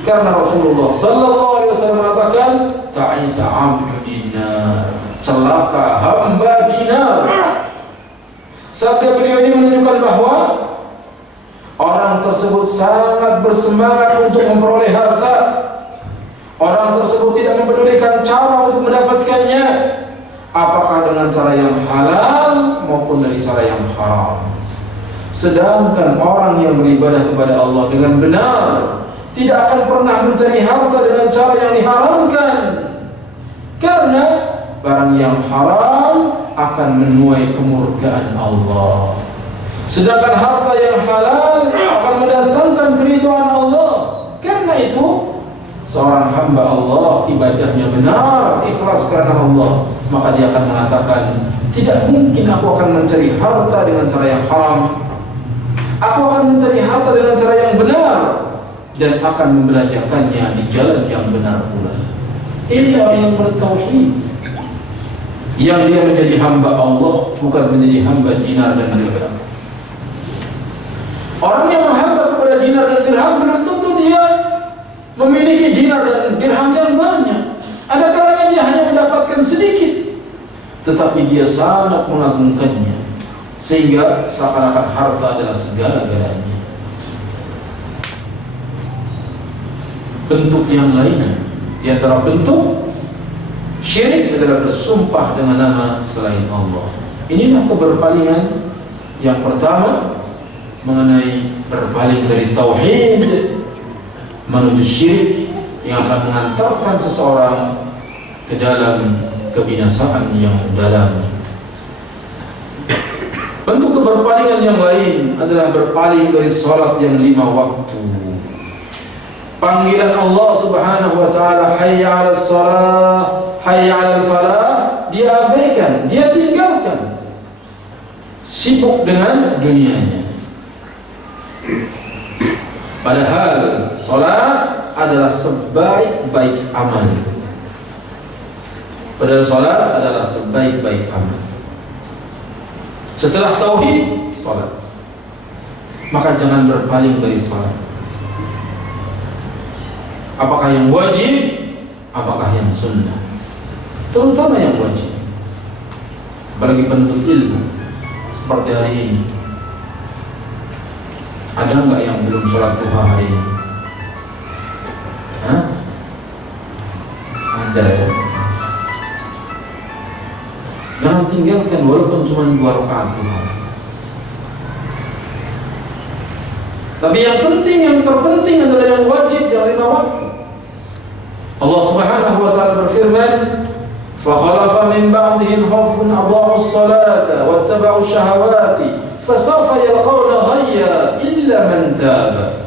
Karena Rasulullah sallallahu alaihi wasallam mengatakan, ta'isa 'abdu dinar, celaka hamba dinar. Sabda beliau ini menunjukkan bahwa orang tersebut sangat bersemangat untuk memperoleh harta. Orang tersebut tidak mempedulikan cara untuk mendapatkannya, apakah dengan cara yang halal maupun dari cara yang haram. Sedangkan orang yang beribadah kepada Allah dengan benar tidak akan pernah mencari harta dengan cara yang diharamkan, karena barang yang haram akan menuai kemurkaan Allah, sedangkan harta yang halal akan mendatangkan keridhaan Allah. Karena itu seorang hamba Allah ibadahnya benar, ikhlas karena Allah, maka dia akan mengatakan, tidak mungkin aku akan mencari harta dengan cara yang haram. Aku akan mencari harta dengan cara yang benar dan akan membelanjakannya di jalan yang benar pula. Ini orang yang bertauhid, yang dia menjadi hamba Allah, bukan menjadi hamba dinar dan dirham. Orang yang menghamba kepada dinar dan dirham belum tentu dia memiliki dinar dan dirham yang banyak. Ada kalanya dia hanya mendapatkan sedikit, tetapi dia sangat mengagungkannya, sehingga seakan-akan harta adalah segala-galanya. Bentuk yang lain di antara bentuk syirik adalah bersumpah dengan nama selain Allah. Inilah keberpalingan yang pertama mengenai berpaling dari tauhid menuju syirik yang akan mengantarkan seseorang ke dalam kebinasaan yang dalam. Bentuk keberpalingan yang lain adalah berpaling dari salat yang 5 waktu. Panggilan Allah Subhanahu wa taala, hayya 'alas shalah, hayya 'alal falah, dia abaikan, dia tinggalkan. Sibuk dengan dunianya. Padahal salat adalah sebaik-baik amal. Padahal salat adalah sebaik-baik amal. Setelah tauhid, salat. Maka jangan berpaling dari salat. Apakah yang wajib, apakah yang sunnah? Terutama yang wajib. Apalagi penuntut ilmu seperti hari ini. Ada enggak yang belum sholat duha hari ini? Hah? Ada ya? Jangan tinggalkan walaupun cuma 2 rakaat duha. Tapi yang penting, yang terpenting adalah yang wajib, yang 5 waktu. Allah Subhanahu wa taala berfirman, "Fa khalafa min ba'dihim khalfun adha'u as-salata wattaba'u syahawati fasawfa yalqawna ghayya illa man taba."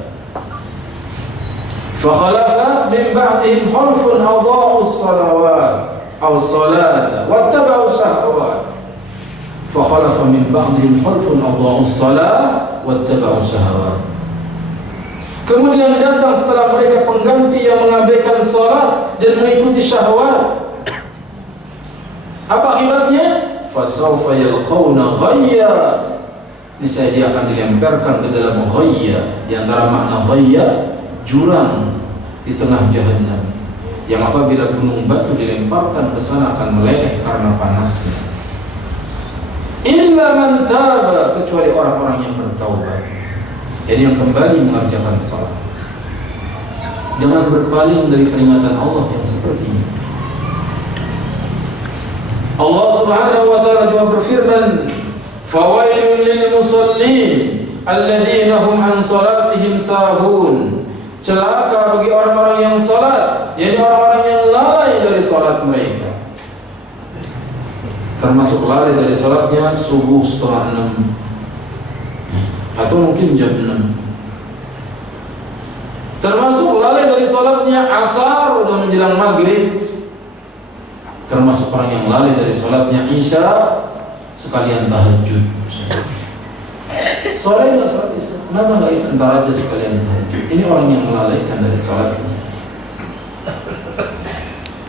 Fa khalafa min ba'dihim khalfun adha'u as-salata wattaba'u syahawati. Fa khalafa min ba'dihim khalfun adha'u as-salata wattaba'u syahawati. Kemudian datang setelah mereka pengganti yang mengabaikan salat dan mengikuti syahwat. Apa akibatnya? Fasawfa yalqawna ghayya. Niscaya dia akan dilemparkan ke dalam ghayya. Di antara makna ghayya, jurang di tengah jahannam, yang apabila gunung batu dilemparkan ke sana akan meleleh karena panasnya. Illa man taba, kecuali orang-orang yang bertaubat, jadi yang kembali mengerjakan salat. Jangan berpaling dari peringatan Allah yang seperti ini. Allah Subhanahu wa taala juga berfirman, "Fawailun lil musallin alladzina hum an salatihim sahun." Celaka bagi orang-orang yang salat, yaitu orang-orang yang lalai dari salat mereka. Termasuk lalai dari salatnya subuh setengah 6 atau mungkin jam 6. Termasuk lalai dari salatnya asar udah menjelang maghrib. Termasuk orang yang lalai dari salatnya isya sekalian tahajud. Sore nggak salat isya, kenapa nggak isya? Ntar aja sekalian tahajud. Ini orang yang melalaikan dari salatnya.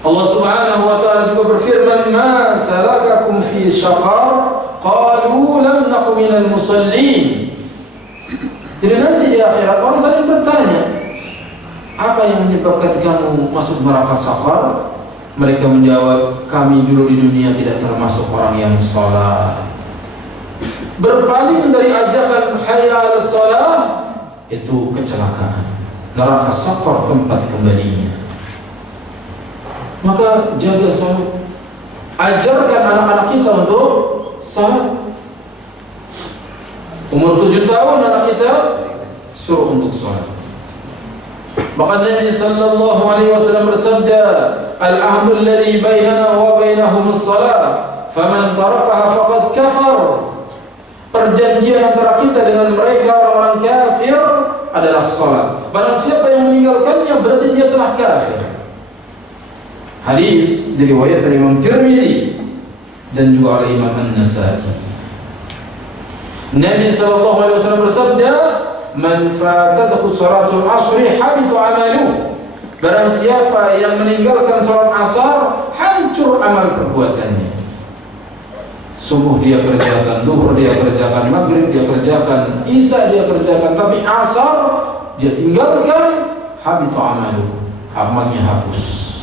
Allah Subhanahu wa taala juga berfirman, "Ma salakakum fi syaqar? Qalu lam nakum minal musallin." Jadi nanti di akhirat orang saling bertanya, apa yang menyebabkan kamu masuk neraka syaqar? Mereka menjawab, kami dulu di dunia tidak termasuk orang yang salat. Berpaling dari ajakan hayya 'alas shalah itu kecelakaan. Neraka syaqar tempat kembalinya. Maka jaga salat. Ajarkan anak-anak kita untuk salat. Umur 7 tahun anak kita suruh untuk salat. Maka Nabi sallallahu alaihi wasallam bersabda, "Al-ahdu alladhi bainana wa bainahum as-salat, faman tarakaha faqad kafar." Perjanjian antara kita dengan mereka orang-orang kafir adalah salat. Barang siapa yang meninggalkannya berarti dia telah kafir. Hadis diriwayatkan oleh Imam Tirmidzi dan juga oleh Imam An-Nasa'i. Nabi sallallahu alaihi wasallam bersabda, "Man fatatuhu salatul asri habitu amaluhu." Barang siapa yang meninggalkan salat asar, hancur amal perbuatannya. Subuh dia kerjakan, zuhur dia kerjakan, maghrib dia kerjakan, isya dia kerjakan, tapi asar dia tinggalkan, habitu amaluhu, amalnya hapus.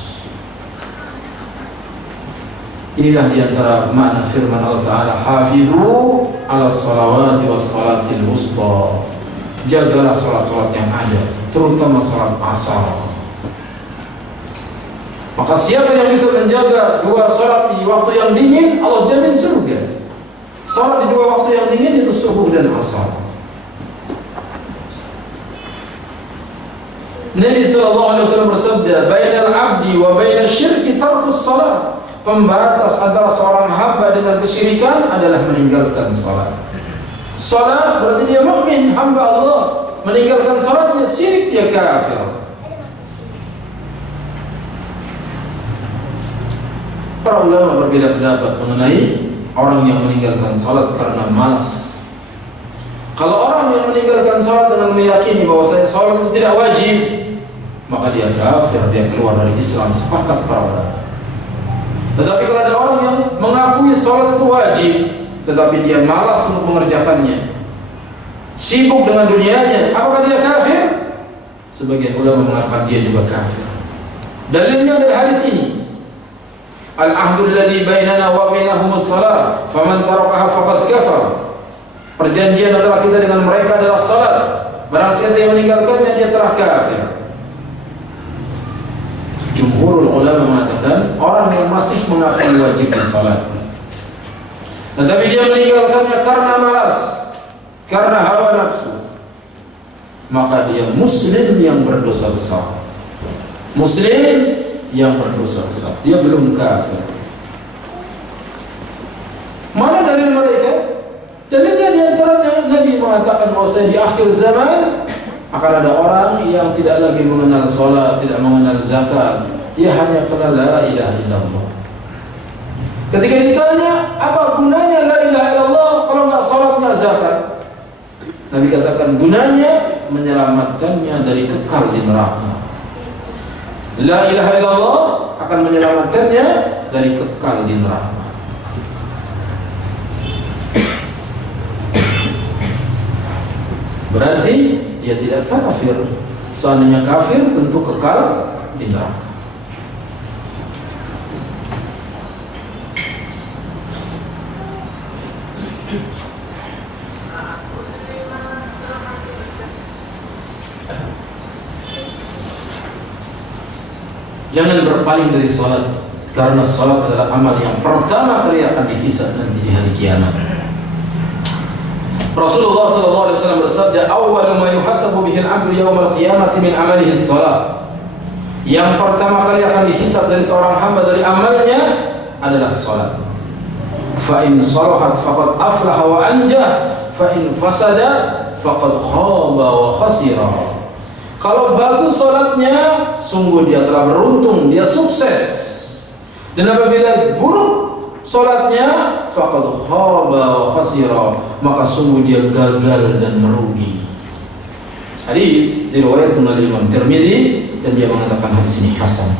Inilah diantara makna firman Allah Ta'ala, "Hafidhu ala salawati was salatil wusta." Jagalah salat-salat yang ada, terutama salat asar. Maka siapa yang bisa menjaga dua salat di waktu yang dingin, Allah jamin surga. Salat di dua waktu yang dingin itu subuh dan asar. Nabi sallallahu alaihi wasallam bersabda, "Bainal 'abdi wa bainasy syirki tarkus shalah." Pembatas antara seorang hamba dengan kesyirikan adalah meninggalkan salat. Salat berarti dia mukmin, hamba Allah. Meninggalkan salatnya syirik, dia kafir. Para ulama berbeda pendapat mengenai orang yang meninggalkan salat karena malas. Kalau orang yang meninggalkan salat dengan meyakini bahwa salat itu tidak wajib, maka dia kafir, dia keluar dari Islam, sepakat para ulama. Tetapi kalau ada orang yang mengakui salat itu wajib, tetapi dia malas untuk mengerjakannya, sibuk dengan dunianya, apakah dia kafir? Sebagian ulama mengatakan dia juga kafir. Dalilnya dari hadis ini, "Al-ahdu alladhi bainana wa bainahum as-salat, faman tarakaha faqad kafar." Perjanjian antara kita dengan mereka adalah salat. Barang siapa yang meninggalkannya, dia telah kafir. Jumhurul ulama mengatakan orang yang masih mengakui wajibnya salat, tetapi dia meninggalkannya karena malas, karena hawa nafsu, maka dia muslim yang berdosa besar. Muslim yang berdosa besar, dia belum kafir. Mana dalil mereka? Dalilnya di antaranya Nabi mengatakan bahwa di akhir zaman akan ada orang yang tidak lagi mengenal salat, tidak mengenal zakat, dia hanya kenal la ilaha illallah. Ketika ditanya, apa gunanya la ilaha illallah kalau enggak salat enggak zakat? Nabi katakan gunanya menyelamatkannya dari kekal di neraka. La ilaha illallah akan menyelamatkannya dari kekal di neraka. Berarti dia tidak kafir. Seandainya kafir tentu kekal di neraka. Jangan berpaling dari salat. Karena salat adalah amal yang pertama kali akan dihisab nanti di hari kiamat. Rasulullah SAW bersabda, "Awwal ma yuhasabu bihi al-'abdu yawm al-qiyamati min 'amalihi as-salat." Yang pertama kali akan dihisab dari seorang hamba dari amalnya adalah salat. Fa in salahat faqad aflaha wa anjah, fa in fasada faqad khaba wa khasira. Kalau bagus salatnya, sungguh dia telah beruntung, dia sukses. Dan apabila buruk salatnya, faqad khaba wa khasira, maka sungguh dia gagal dan merugi. Hadis diriwayatkan oleh Imam Tirmidzi dan dia mengatakan hadis ini hasan.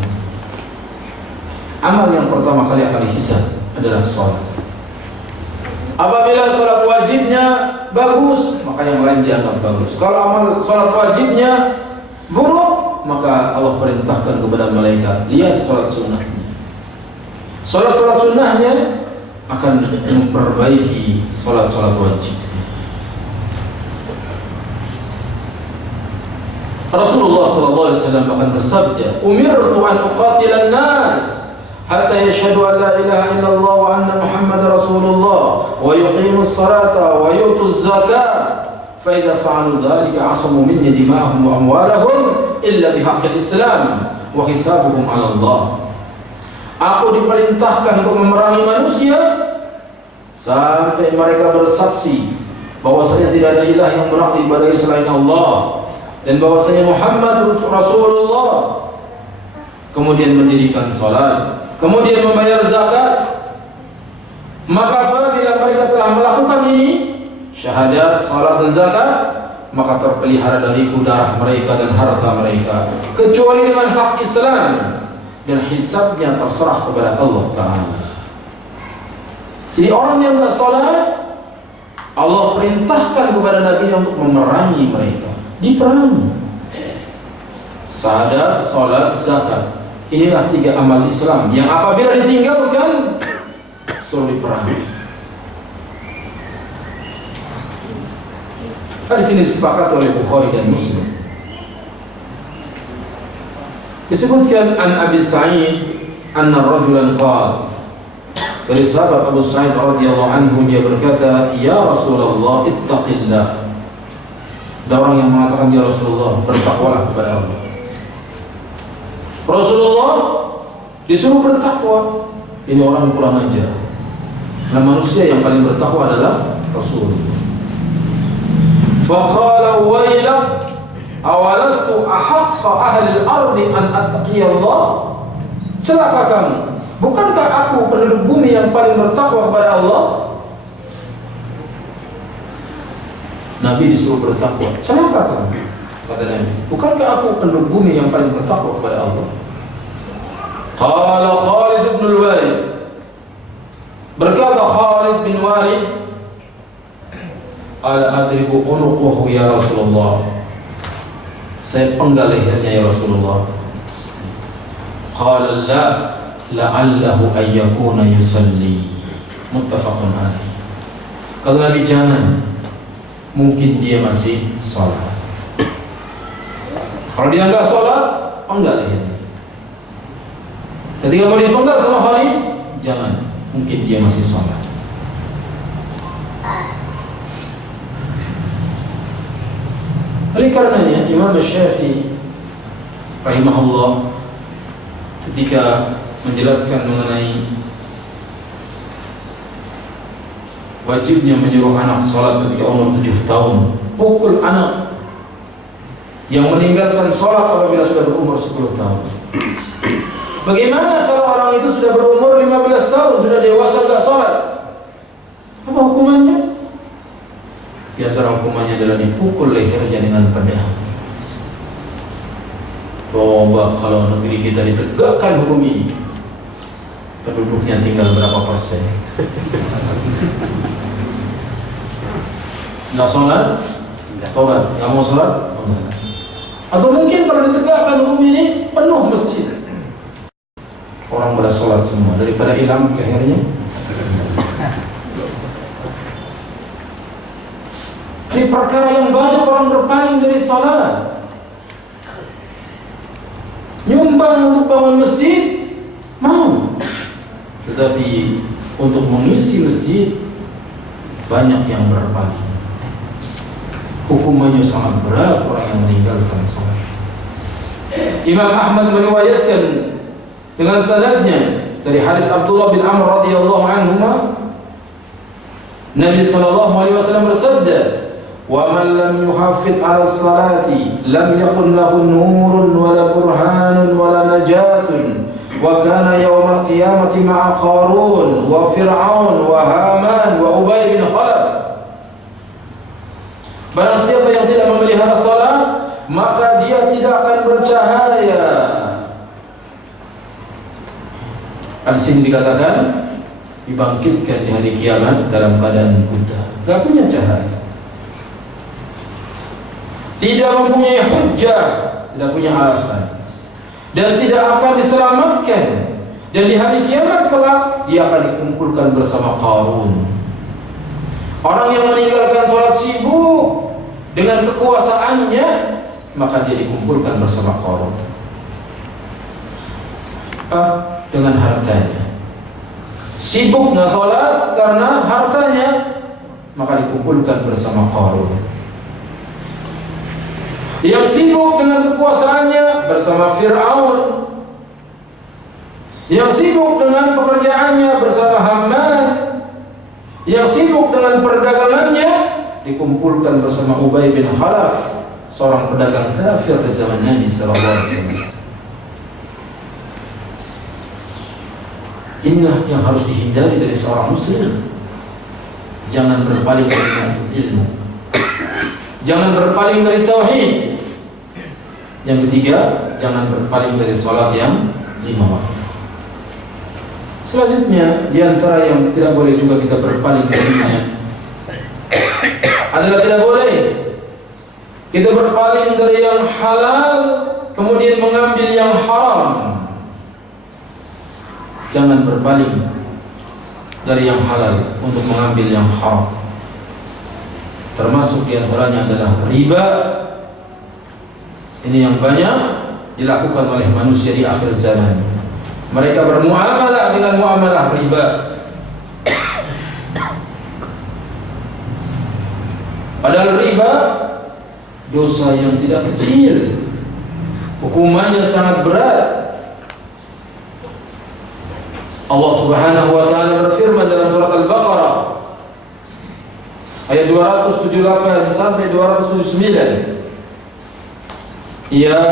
Amal yang pertama kali akan dihisab adalah salat. Apabila salat wajibnya bagus, maka yang lain dianggap bagus. Kalau amal salat wajibnya buruk, maka Allah perintahkan kepada malaikat, lihat salat sunnahnya. Salat-salat sunnahnya akan memperbaiki salat-salat wajib. Rasulullah SAW akan bersabda, "Umirtu an uqatila an-nas hatta yashhadu an la ilaha illallah wa anna Muhammadar Rasulullah wa yuqimus salata wa yutuz zakata fa idza fa'alu dhalika 'asamu minni dima'ahum wa amwalahum illa bihaqqil Islam wa hisabuhum 'ala Allah." Aku diperintahkan untuk memerangi manusia sampai mereka bersaksi bahwasanya tidak ada ilah yang berhak diibadahi selain Allah dan bahwasanya Muhammad Rasulullah, kemudian mendirikan salat, kemudian membayar zakat. Maka apabila mereka telah melakukan ini, syahadat, salat dan zakat, maka terpelihara dariku darah mereka dan harta mereka, kecuali dengan hak Islam, dan hisabnya terserah kepada Allah Ta'ala. Jadi orang yang tidak salat, Allah perintahkan kepada Nabi untuk memerangi mereka, diperangi. Syahadat, salat, zakat, inilah 3 amal Islam yang apabila ditinggalkan suruh diperangi. Di sini disepakati oleh Bukhari dan Muslim. Disebutkan an Abi Sa'id anna rajulan qala, dari sahabat Abu Sa'id radhiyallahu anhu, dia berkata, "Ya Rasulullah, ittaqillah." Ada orang yang mengatakan, "Ya Rasulullah, bertakwalah kepada Allah." Rasulullah disuruh bertakwa. Ini orang kurang ajar. Nah, manusia yang paling bertakwa adalah Rasul. Faqala wailak, awalastu ahaqqa ahli al-ardi an attaqiyallah. Celaka kamu, bukankah aku penduduk bumi yang paling bertakwa kepada Allah? Nabi disuruh bertakwa. Celaka kamu, kata Nabi, bukankah aku penduduk bumi yang paling bertakwa kepada Allah? Qala Khalid bin Walid, berkata Khalid bin Walid, qala adribu unuquhu ya Rasulullah, saya penggal lehernya ya Rasulullah. Qala la la'allahu ayyakuna yusalli. Muttafaqun alaih. Kata Nabi, jangan, mungkin dia masih sholat. Kalau dia enggak sholat, penggal lehernya. Ketika mau dipenggal sama Khalid, jangan, mungkin dia masih sholat. Oleh karenanya Imam Syafi'i rahimahullah ketika menjelaskan mengenai wajibnya menyuruh anak sholat ketika umur 7 tahun, pukul anak yang meninggalkan sholat apabila sudah berumur 10 tahun. Bagaimana kalau orang itu sudah berumur 15 tahun, sudah dewasa enggak sholat? Apa hukumannya? Di antara hukumannya adalah dipukul lehernya dengan pedang. Coba kalau negeri kita ditegakkan hukum ini, penduduknya tinggal berapa persen? Nggak sholat? Tobat. Nggak mau sholat? Tobat. Atau mungkin kalau ditegakkan hukum ini, penuh masjid, orang pada sholat semua, daripada hilang lehernya. Ini perkara yang banyak orang berpaling dari salat. Nyumbang untuk bangun masjid, mau. tetapi untuk mengisi masjid banyak yang berpaling. Hukumannya sangat berat orang yang meninggalkan sholat. Imam Ahmad meriwayatkan dengan sanadnya dari hadis Abdullah bin Amr radhiyallahu anhuma, Nabi sallallahu alaihi wasallam bersabda, "Wa man lam yuhafiz 'ala as-salati lam yakun lahu nurun wala burhanun wala najatun wa kana yawmal qiyamati ma'a Qarun wa Fir'aun wa Haman wa Ubay bin Khalaf." Barang siapa yang tidak memelihara salat, maka dia tidak akan bercahaya. Di sini dikatakan dibangkitkan di hari kiamat dalam keadaan buta, gak punya cahaya, tidak mempunyai hujjah, tidak punya alasan, dan tidak akan diselamatkan. Dan di hari kiamat kelak dia akan dikumpulkan bersama Qarun. Orang yang meninggalkan sholat sibuk dengan kekuasaannya, maka dia dikumpulkan bersama Qarun. Dengan hartanya, sibuk nggak sholat karena hartanya, maka dikumpulkan bersama Qarun. Yang sibuk dengan kekuasaannya bersama Fir'aun, yang sibuk dengan pekerjaannya bersama Haman, yang sibuk dengan perdagangannya dikumpulkan bersama Ubay bin Khalaf, seorang pedagang kafir di zaman Nabi sallallahu alaihi wasallam. Inilah yang harus dihindari dari seorang muslim. Jangan berpaling dari ilmu, jangan berpaling dari tauhid. Yang ketiga, jangan berpaling dari salat yang 5 waktu. Selanjutnya, di antara yang tidak boleh juga kita berpaling darinya adalah tidak boleh kita berpaling dari yang halal kemudian mengambil yang haram. Jangan berpaling dari yang halal untuk mengambil yang haram. Termasuk di antaranya adalah riba. Ini yang banyak dilakukan oleh manusia di akhir zaman. Mereka bermuamalah dengan muamalah riba. Padahal riba dosa yang tidak kecil, hukumannya sangat berat. Allah Subhanahu wa taala berfirman dalam surat Al-Baqarah ayat 278 sampai 279. Ya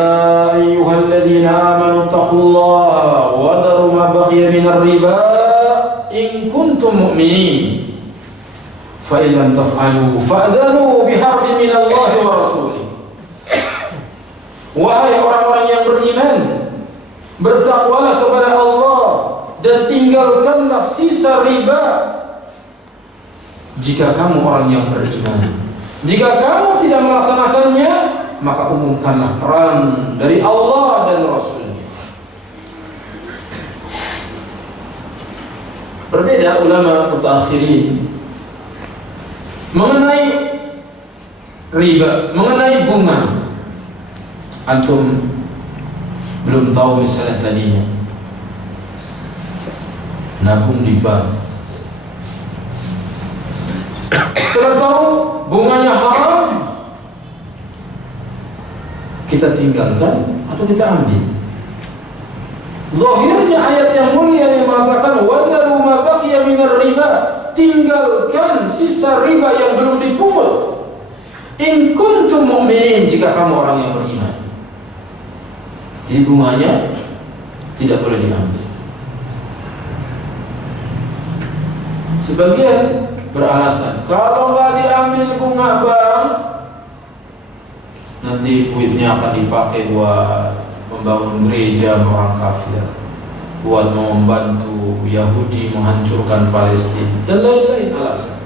ayyuhalladzina amanu taqullaha wa dharu ma baqiya minar riba in kuntum mu'minin fa in lam taf'alu fa'dhanu biharbin minallahi wa rasulih. Wahai orang-orang yang beriman, bertakwalah kepada Allah dan tinggalkanlah sisa riba jika kamu orang yang beriman. Jika kamu tidak melaksanakannya, maka umumkanlah perang dari Allah dan Rasulnya. Berbeda ulama mutakhirin mengenai riba, mengenai bunga. Antum belum tahu misalnya tadinya nabung di bank, setelah tahu bunganya haram, kita tinggalkan atau kita ambil. Zahirnya ayat yang mulia yang mengatakan wadharu ma baqiya minar riba, tinggalkan sisa riba yang belum dipungut. In kuntum mu'minin, jika kamu orang yang beriman. Jadi bunganya tidak boleh diambil. Sebagian beralasan kalau nggak diambil bunga bank, nanti duitnya akan dipakai buat membangun gereja orang kafir, buat membantu Yahudi menghancurkan Palestina dan lain-lain alasan.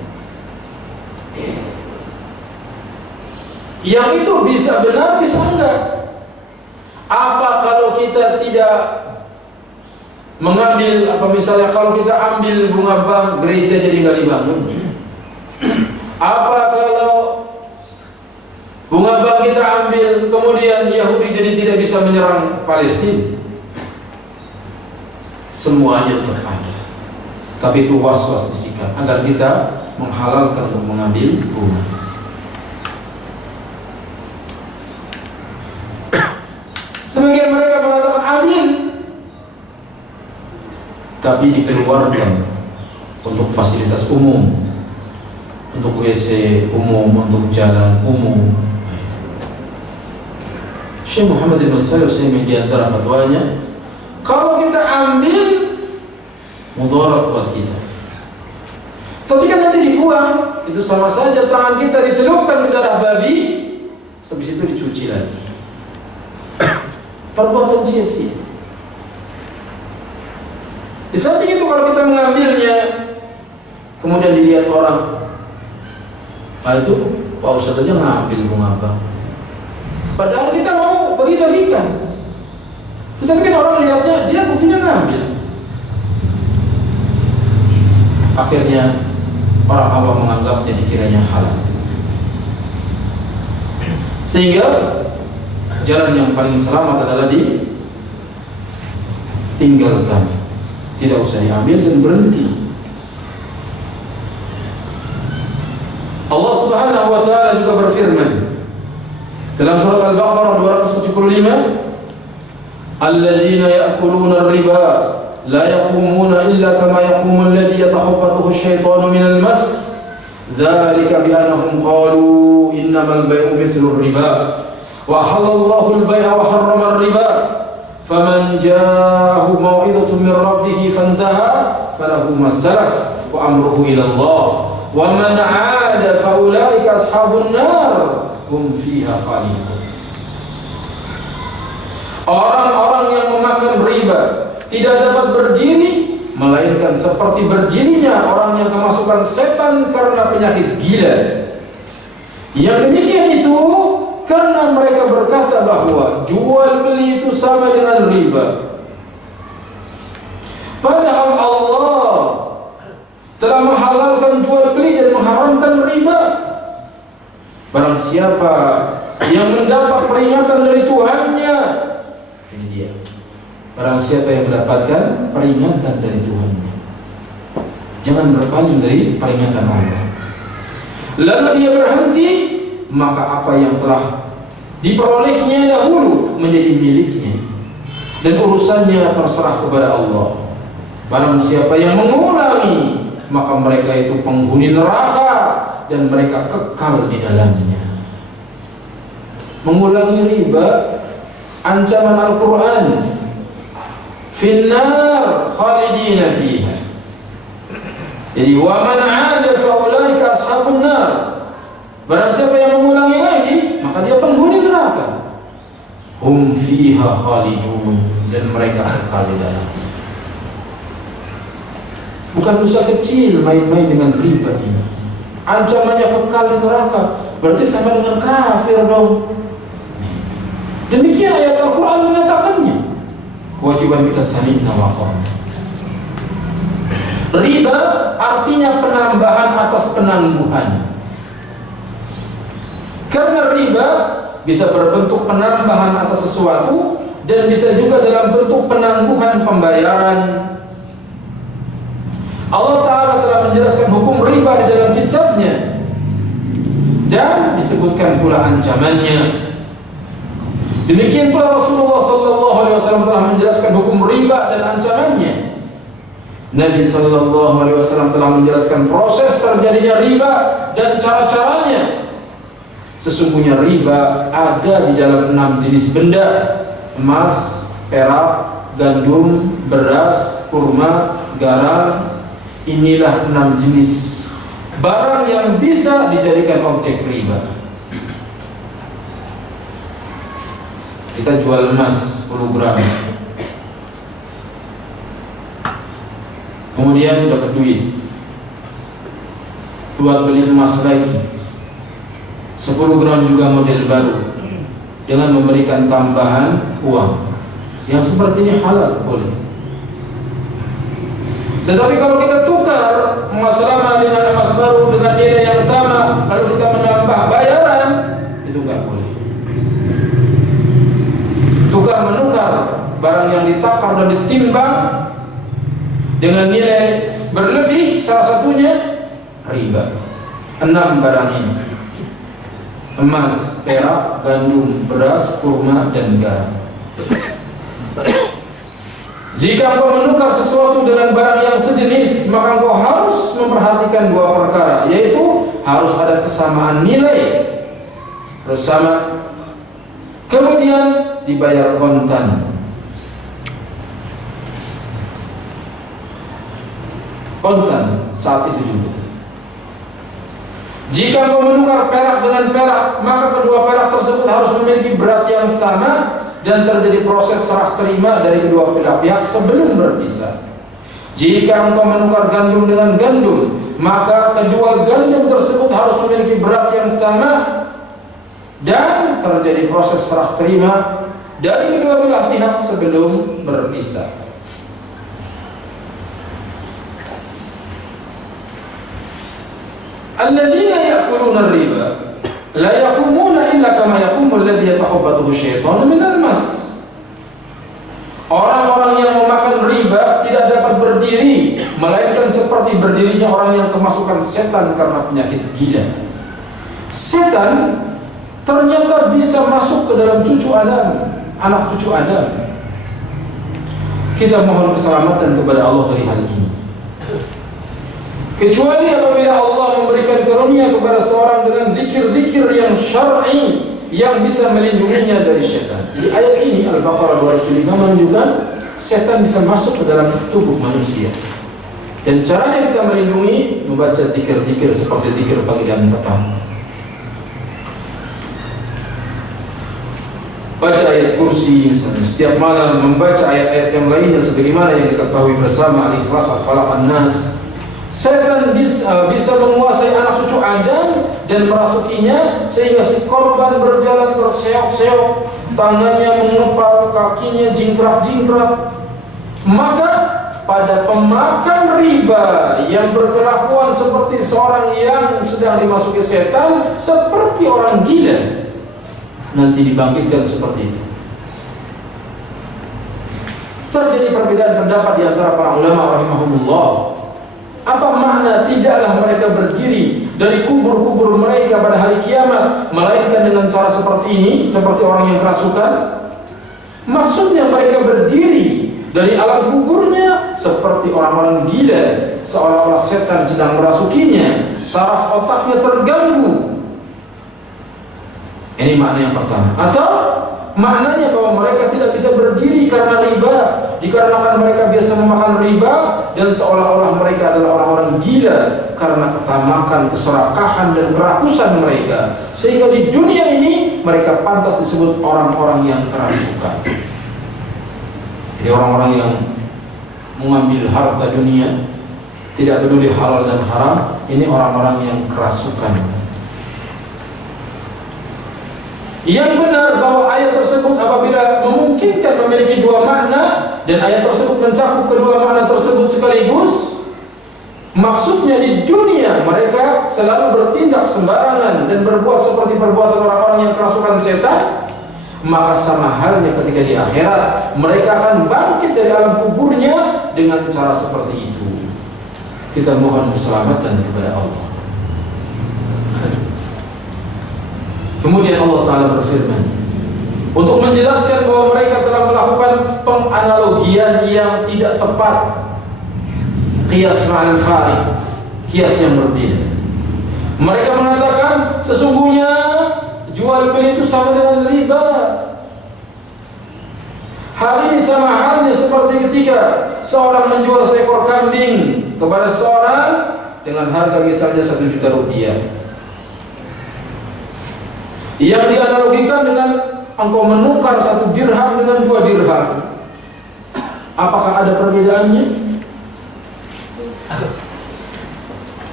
Yang itu bisa benar, bisa enggak. Apa kalau kita tidak mengambil, apa misalnya kalau kita ambil bunga bank, gereja jadi nggak dibangun? Apa kalau bunga bank kita ambil, kemudian Yahudi jadi tidak bisa menyerang Palestina? Semuanya tetap ada. Tapi itu was-was bisikan agar kita menghalalkan untuk mengambil bunga. Sebagian mereka mengatakan ambil, tapi dikeluarkan untuk fasilitas umum, untuk WC umum, untuk jalan umum. Syekh Muhammad bin Shalih Al-Utsaimin di antara fatwanya, kalau kita ambil mudarat buat kita, tapi kan nanti dibuang, itu sama saja tangan kita dicelupkan ke darah babi, habis itu dicuci lagi. Perbuatan sia-sia. Di samping itu kalau kita mengambilnya, kemudian dilihat orang, itu Pak Ustadz aja ngambil bunga apa? Padahal kita mau bagi-bagikan, tetapi kan orang lihatnya dia buktinya ngambil. Akhirnya orang awam menganggapnya dikiranya halal, sehingga jalan yang paling selamat adalah ditinggalkan, tidak usah diambil dan berhenti. Allah Subhanahu wa taala juga berfirman dalam surat Al-Baqarah 275, "Alladzina ya'kuluna ar-riba la yaqumuna illa kama yaqumu alladhi yatakhabbathu asy-syaitanu minal mas, dzalika bi annahum qalu innamal bay'u mithlu ar-riba wa halallahu al-bay'a wa harrama ar-riba faman ja'ahu maw'idhatun min rabbih fantaha falahu ma salaf wa amruhu ila Allah wa man 'ada fa ulaika ashabun nar hum fiha khalidun." Orang-orang yang memakan riba tidak dapat berdiri melainkan seperti berdirinya orang yang kemasukan setan karena penyakit gila. Yang demikian itu karena mereka berkata bahwa jual beli itu sama dengan riba, padahal Allah telah menghalalkan jual beli dan mengharamkan riba. Barang siapa yang mendapat peringatan dari Tuhannya, ini dia, barang siapa yang mendapatkan peringatan dari Tuhannya, jangan berpaling dari peringatan Allah, lalu dia berhenti, maka apa yang telah diperolehnya dahulu menjadi miliknya dan urusannya terserah kepada Allah. Barang siapa yang mengulangi, maka mereka itu penghuni neraka dan mereka kekal di dalamnya. Mengulangi riba, ancaman Al-Quran, finnar khalidina fiha. Jadi wa man 'ada fa ulaika ashabun nar. Barang siapa yang mengulangi lagi, maka dia penghuni neraka. Hum fiha khalidun, dan mereka kekal di dalamnya. Bukan dosa kecil main-main dengan riba ini. Ancamannya kekal di neraka, berarti sama dengan kafir dong. Demikian ayat Al-Quran mengatakannya. Kewajiban kita sami'na wa ata'na. Riba artinya penambahan atas penangguhan. Karena riba bisa berbentuk penambahan atas sesuatu dan bisa juga dalam bentuk penangguhan pembayaran. Allah Ta'ala telah menjelaskan hukum riba di dalam kitabnya dan disebutkan pula ancamannya. Demikian pula Rasulullah SAW telah menjelaskan hukum riba dan ancamannya. Nabi SAW telah menjelaskan proses terjadinya riba dan cara-caranya. Sesungguhnya riba ada di dalam 6 jenis benda: emas, perak, gandum, beras, kurma, garam. Inilah 6 jenis barang yang bisa dijadikan objek riba. Kita jual emas 10 gram, kemudian dapat duit, buat beli emas lagi 10 gram juga model baru dengan memberikan tambahan uang. Yang seperti ini halal, boleh. Tetapi kalau kita tukar emas lama dengan emas baru dengan nilai yang sama, lalu kita menambah bayaran, itu enggak boleh. Tukar menukar barang yang ditakar dan ditimbang dengan nilai berlebih, salah satunya riba. 6 barang ini: emas, perak, gandum, beras, kurma, dan garam. Jika engkau menukar sesuatu dengan barang yang sejenis, maka engkau harus memperhatikan 2 perkara, yaitu harus ada kesamaan nilai bersama, kemudian dibayar kontan. Kontan saat itu juga. Jika engkau menukar perak dengan perak, maka kedua perak tersebut harus memiliki berat yang sama dan terjadi proses serah terima dari kedua belah pihak sebelum berpisah. Jika engkau menukar gandum dengan gandum, maka kedua gandum tersebut harus memiliki berat yang sama dan terjadi proses serah terima dari kedua belah pihak sebelum berpisah. Alladzina ya'kuluna ar-riba la yaqumuna illa kama yaqumu alladhi yatakhabbathu asy-syaitanu minal mas. Orang-orang yang memakan riba tidak dapat berdiri melainkan seperti berdirinya orang yang kemasukan setan karena penyakit gila. Setan ternyata bisa masuk ke dalam cucu Adam, anak cucu Adam. Kita mohon keselamatan kepada Allah dari hal ini. Kecuali apabila Allah memberikan karunia kepada seorang dengan zikir-zikir yang syar'i yang bisa melindunginya dari syaitan. Jadi ayat ini Al-Baqarah 205 menunjukkan syaitan bisa masuk ke dalam tubuh manusia. Dan caranya kita melindungi, membaca zikir-zikir seperti zikir pagi dan petang. Baca ayat kursi misalnya setiap malam, membaca ayat-ayat yang lainnya sebagaimana yang kita ketahui bersama Al-Ikhlas, Al-Falaq, An-Nas. Setan bisa menguasai anak cucu Adam dan merasukinya sehingga si korban berjalan terseok-seok, tangannya mengepal, kakinya jingkrak-jingkrak. Maka pada pemakan riba yang berkelakuan seperti seorang yang sedang dimasuki setan, seperti orang gila, nanti dibangkitkan seperti itu. Terjadi perbedaan pendapat di antara para ulama rahimahumullah. Apa makna tidaklah mereka berdiri dari kubur-kubur mereka pada hari kiamat melainkan dengan cara seperti ini, seperti orang yang kerasukan? Maksudnya mereka berdiri dari alam kuburnya seperti orang-orang gila, seolah-olah setan sedang merasukinya, saraf otaknya terganggu. Ini makna yang pertama. Atau maknanya bahwa mereka tidak bisa berdiri karena riba, dikarenakan mereka biasa memakan riba, dan seolah-olah mereka adalah orang-orang gila karena ketamakan, keserakahan, dan kerakusan mereka, sehingga di dunia ini mereka pantas disebut orang-orang yang kerasukan. Jadi orang-orang yang mengambil harta dunia, tidak peduli halal dan haram, ini orang-orang yang kerasukan. Yang benar bahwa ayat tersebut apabila memungkinkan memiliki 2 makna dan ayat tersebut mencakup kedua makna tersebut sekaligus, maksudnya di dunia mereka selalu bertindak sembarangan dan berbuat seperti perbuatan orang-orang yang kerasukan setan, maka sama halnya ketika di akhirat mereka akan bangkit dari alam kuburnya dengan cara seperti itu. Kita mohon keselamatan kepada Allah. Kemudian Allah Ta'ala berfirman untuk menjelaskan bahwa mereka telah melakukan penganalogian yang tidak tepat, qiyas ma'al farid, qiyas yang berbeda. Mereka mengatakan sesungguhnya jual beli itu sama dengan riba. Hal ini sama halnya seperti ketika seorang menjual seekor kambing kepada seorang dengan harga misalnya 1 juta rupiah, yang dianalogikan dengan engkau menukar 1 dirham dengan 2 dirham. Apakah ada perbedaannya?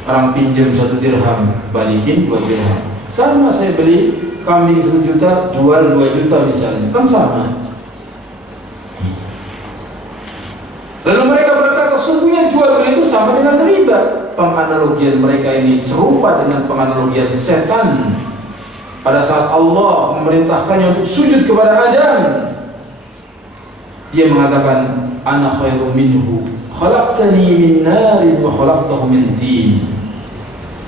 Orang pinjam 1 dirham, balikin 2 dirham. Sama, saya beli kambing 1 juta, jual 2 juta misalnya, kan sama. Lalu mereka berkata sungguhnya jual beli itu sama dengan riba. Penganalogian mereka ini serupa dengan penganalogian setan pada saat Allah memerintahkannya untuk sujud kepada Adam. Dia mengatakan ana khairum minhu khalaqtani min narin wa khalaqtahu min tin.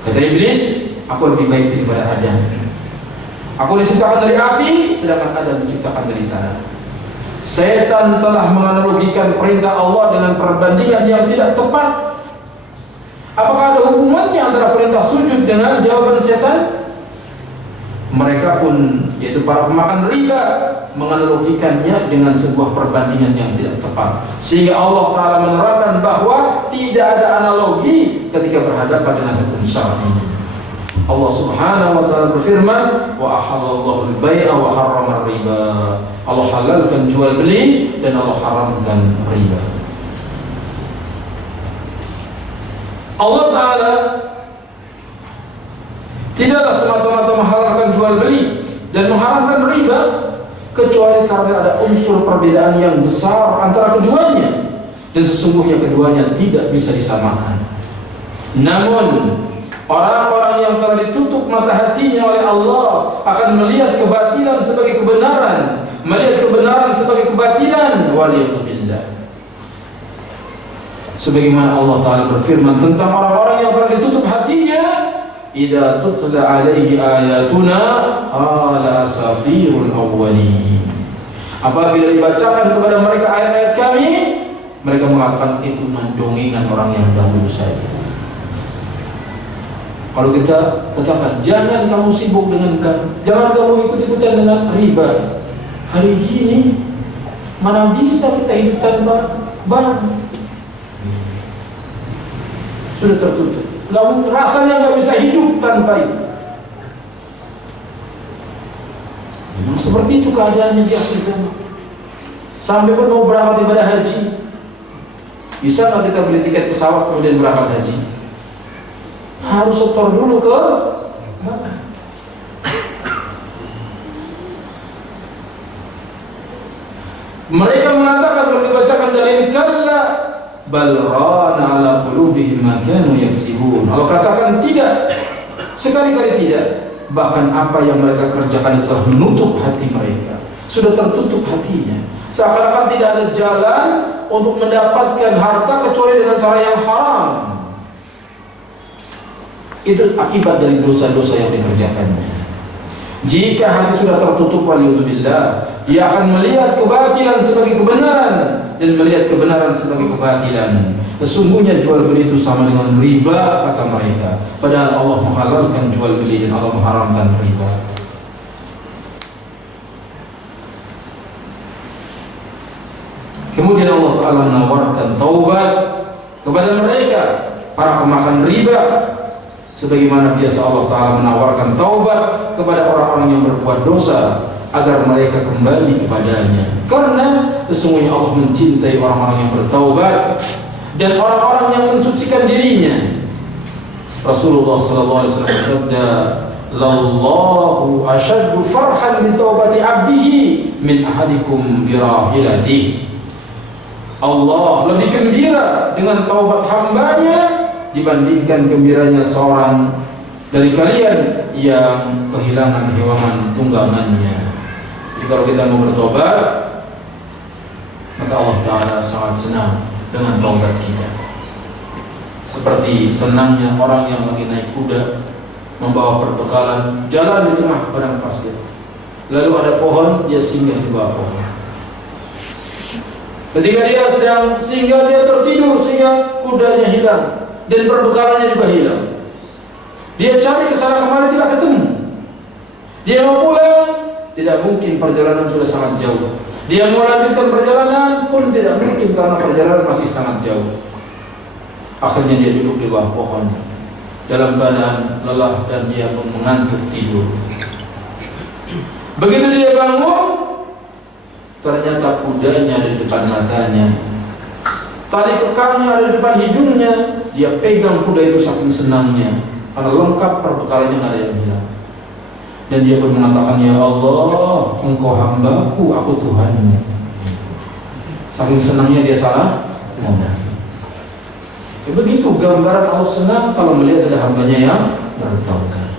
Kata iblis, aku lebih baik daripada Adam. Aku diciptakan dari api, sedangkan Adam diciptakan dari tanah. Setan telah menganalogikan perintah Allah dengan perbandingan yang tidak tepat. Apakah ada hubungannya antara perintah sujud dengan jawaban setan? Mereka pun, yaitu para pemakan riba, menganalogikannya dengan sebuah perbandingan yang tidak tepat, sehingga Allah Ta'ala menerangkan bahwa tidak ada analogi ketika berhadapan dengan hukum syar'i. Allah Subhanahu wa Ta'ala berfirman, wa ahallallahu al-bai'a wa harrama riba. Allah halalkan jual beli dan Allah haramkan riba. Allah Ta'ala tidaklah semata-mata menghalalkan jual beli dan mengharamkan riba, kecuali karena ada unsur perbedaan yang besar antara keduanya, dan sesungguhnya keduanya tidak bisa disamakan. Namun orang-orang yang telah ditutup mata hatinya oleh Allah akan melihat kebatilan sebagai kebenaran, melihat kebenaran sebagai kebatilan. Waliyadzubillah. Sebagaimana Allah Ta'ala berfirman tentang orang-orang yang telah ditutup hatinya, idza tutla alaihi ayatuna qala asatirul awwalin. Apabila dibacakan kepada mereka ayat-ayat kami, mereka mengatakan itu mendongengkan orang yang dahulu saja. Kalau kita katakan jangan kamu sibuk dengan jangan kamu ikut-ikutan dengan riba, hari gini mana bisa kita hidup tanpa bank? Sudah tertutup. Rasanya nggak bisa hidup tanpa itu. Memang seperti itu keadaannya di akhir zaman. Sampai pun mau berangkat ibadah haji, bisa nggak kita beli tiket pesawat kemudian berangkat haji? Harus setor dulu ke mana? Mereka mengatakan kalau dibacakan dalil kalla bal rana ala qulubihim ma kanu yaksibun. Allah katakan tidak, sekali-kali tidak. Bahkan apa yang mereka kerjakan itu telah menutup hati mereka, sudah tertutup hatinya. Seakan-akan tidak ada jalan untuk mendapatkan harta kecuali dengan cara yang haram. Itu akibat dari dosa-dosa yang dikerjakannya. Jika hati sudah tertutup, waliyadzubillah, dia akan melihat kebatilan sebagai kebenaran dan melihat kebenaran sebagai kebatilan. Sesungguhnya jual beli itu sama dengan riba, kata mereka. Padahal Allah menghalalkan jual beli dan Allah mengharamkan riba. Kemudian Allah Ta'ala menawarkan taubat kepada mereka, para pemakan riba, sebagaimana biasa Allah Ta'ala menawarkan taubat kepada orang-orang yang berbuat dosa agar mereka kembali kepadanya. Karena sesungguhnya Allah mencintai orang-orang yang bertaubat dan orang-orang yang mensucikan dirinya. Rasulullah sallallahu alaihi wasallam bersabda, "Lallahu ashaddu farhan bi taubati 'abdihi min ahadikum bi rahilatihi." Allah lebih gembira dengan taubat hambanya dibandingkan gembiranya seorang dari kalian yang kehilangan hewan tunggangannya. Jadi kalau kita mau bertobat, maka Allah Ta'ala sangat senang dengan taubat kita. Seperti senangnya orang yang lagi naik kuda membawa perbekalan, jalan di tengah padang pasir, lalu ada pohon, dia singgah di bawah pohon. Ketika dia sedang singgah, dia tertidur sehingga kudanya hilang dan perbekalannya juga hilang. Dia cari kesana kemari tidak ketemu. Dia mau pulang, tidak mungkin, perjalanan sudah sangat jauh. Dia mau lanjutkan perjalanan pun tidak mungkin karena perjalanan masih sangat jauh. Akhirnya dia duduk di bawah pohon dalam keadaan lelah dan dia pun mengantuk tidur. Begitu dia bangun, ternyata kudanya ada di depan matanya, tali kekangnya ada di depan hidungnya. Dia pegang kuda itu saking senangnya karena lengkap perbekalannya, nggak ada yang hilang. Dan dia pun mengatakan, "Ya Allah, Engkau hambaku, aku Tuhanmu." Saking senangnya dia salah ngomong. Begitu gambaran Allah senang kalau melihat ada hambanya yang bertaubat.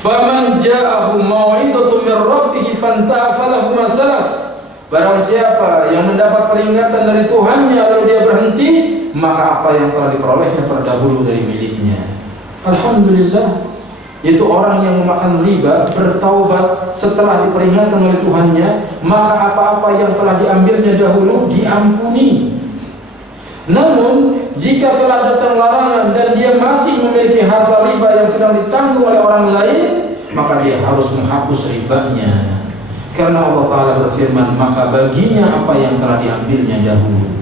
Faman ja'ahu mau'izatun min rabbih fanta'a falahu ma salaf Barang siapa yang mendapat peringatan dari Tuhannya lalu dia berhenti, maka apa yang telah diperolehnya terdahulu dari miliknya. Alhamdulillah, itu orang yang memakan riba bertaubat setelah diperingatkan oleh Tuhannya, maka apa-apa yang telah diambilnya dahulu diampuni. Namun jika telah datang larangan dan dia masih memiliki harta riba yang sedang ditanggung oleh orang lain, maka dia harus menghapus ribanya. Karena Allah Ta'ala berfirman, maka baginya apa yang telah diambilnya dahulu.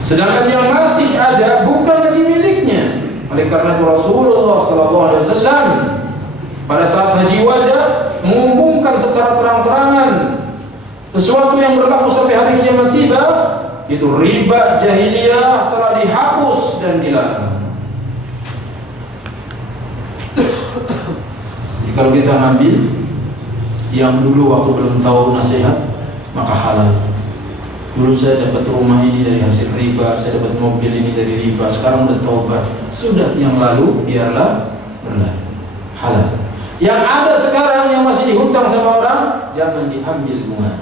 Sedangkan yang masih ada bukan lagi miliknya. Oleh karena itu Rasulullah SAW pada saat Haji Wada mengumumkan secara terang-terangan sesuatu yang berlaku sampai hari kiamat tiba, itu riba jahiliyah telah dihapus dan dilarang. Jadi kalau kita ngambil yang dulu waktu belum tahu nasihat, maka halal. Dulu saya dapat rumah ini dari hasil riba, saya dapat mobil ini dari riba, sekarang udah taubat. Sudah, yang lalu biarlah berlalu. Halal. Yang ada sekarang yang masih dihutang sama orang, jangan diambil bunga.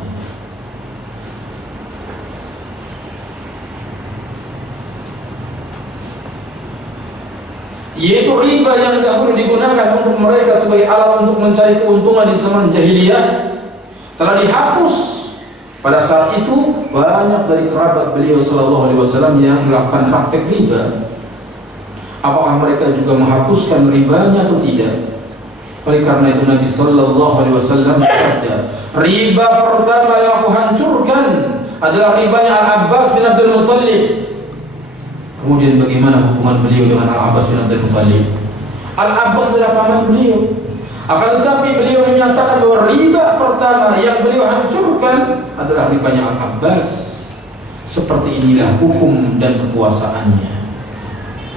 Yaitu riba yang dahulu digunakan untuk mereka sebagai alat untuk mencari keuntungan di zaman jahiliyah telah dihapus. Pada saat itu banyak dari kerabat beliau sallallahu alaihi wasallam yang melakukan praktek riba. Apakah mereka juga menghapuskan ribanya atau tidak? Oleh karena itu Nabi sallallahu alaihi wasallam bersabda, riba pertama yang aku hancurkan adalah ribanya Al-Abbas bin Abdul Muttalib. Kemudian bagaimana hubungan beliau dengan Al-Abbas bin Abdul Muttalib? Al-Abbas adalah paman beliau. Akan tetapi beliau menyatakan bahwa riba pertama yang beliau hancurkan adalah ribanya Al-Abbas. Seperti inilah hukum dan kekuasaannya.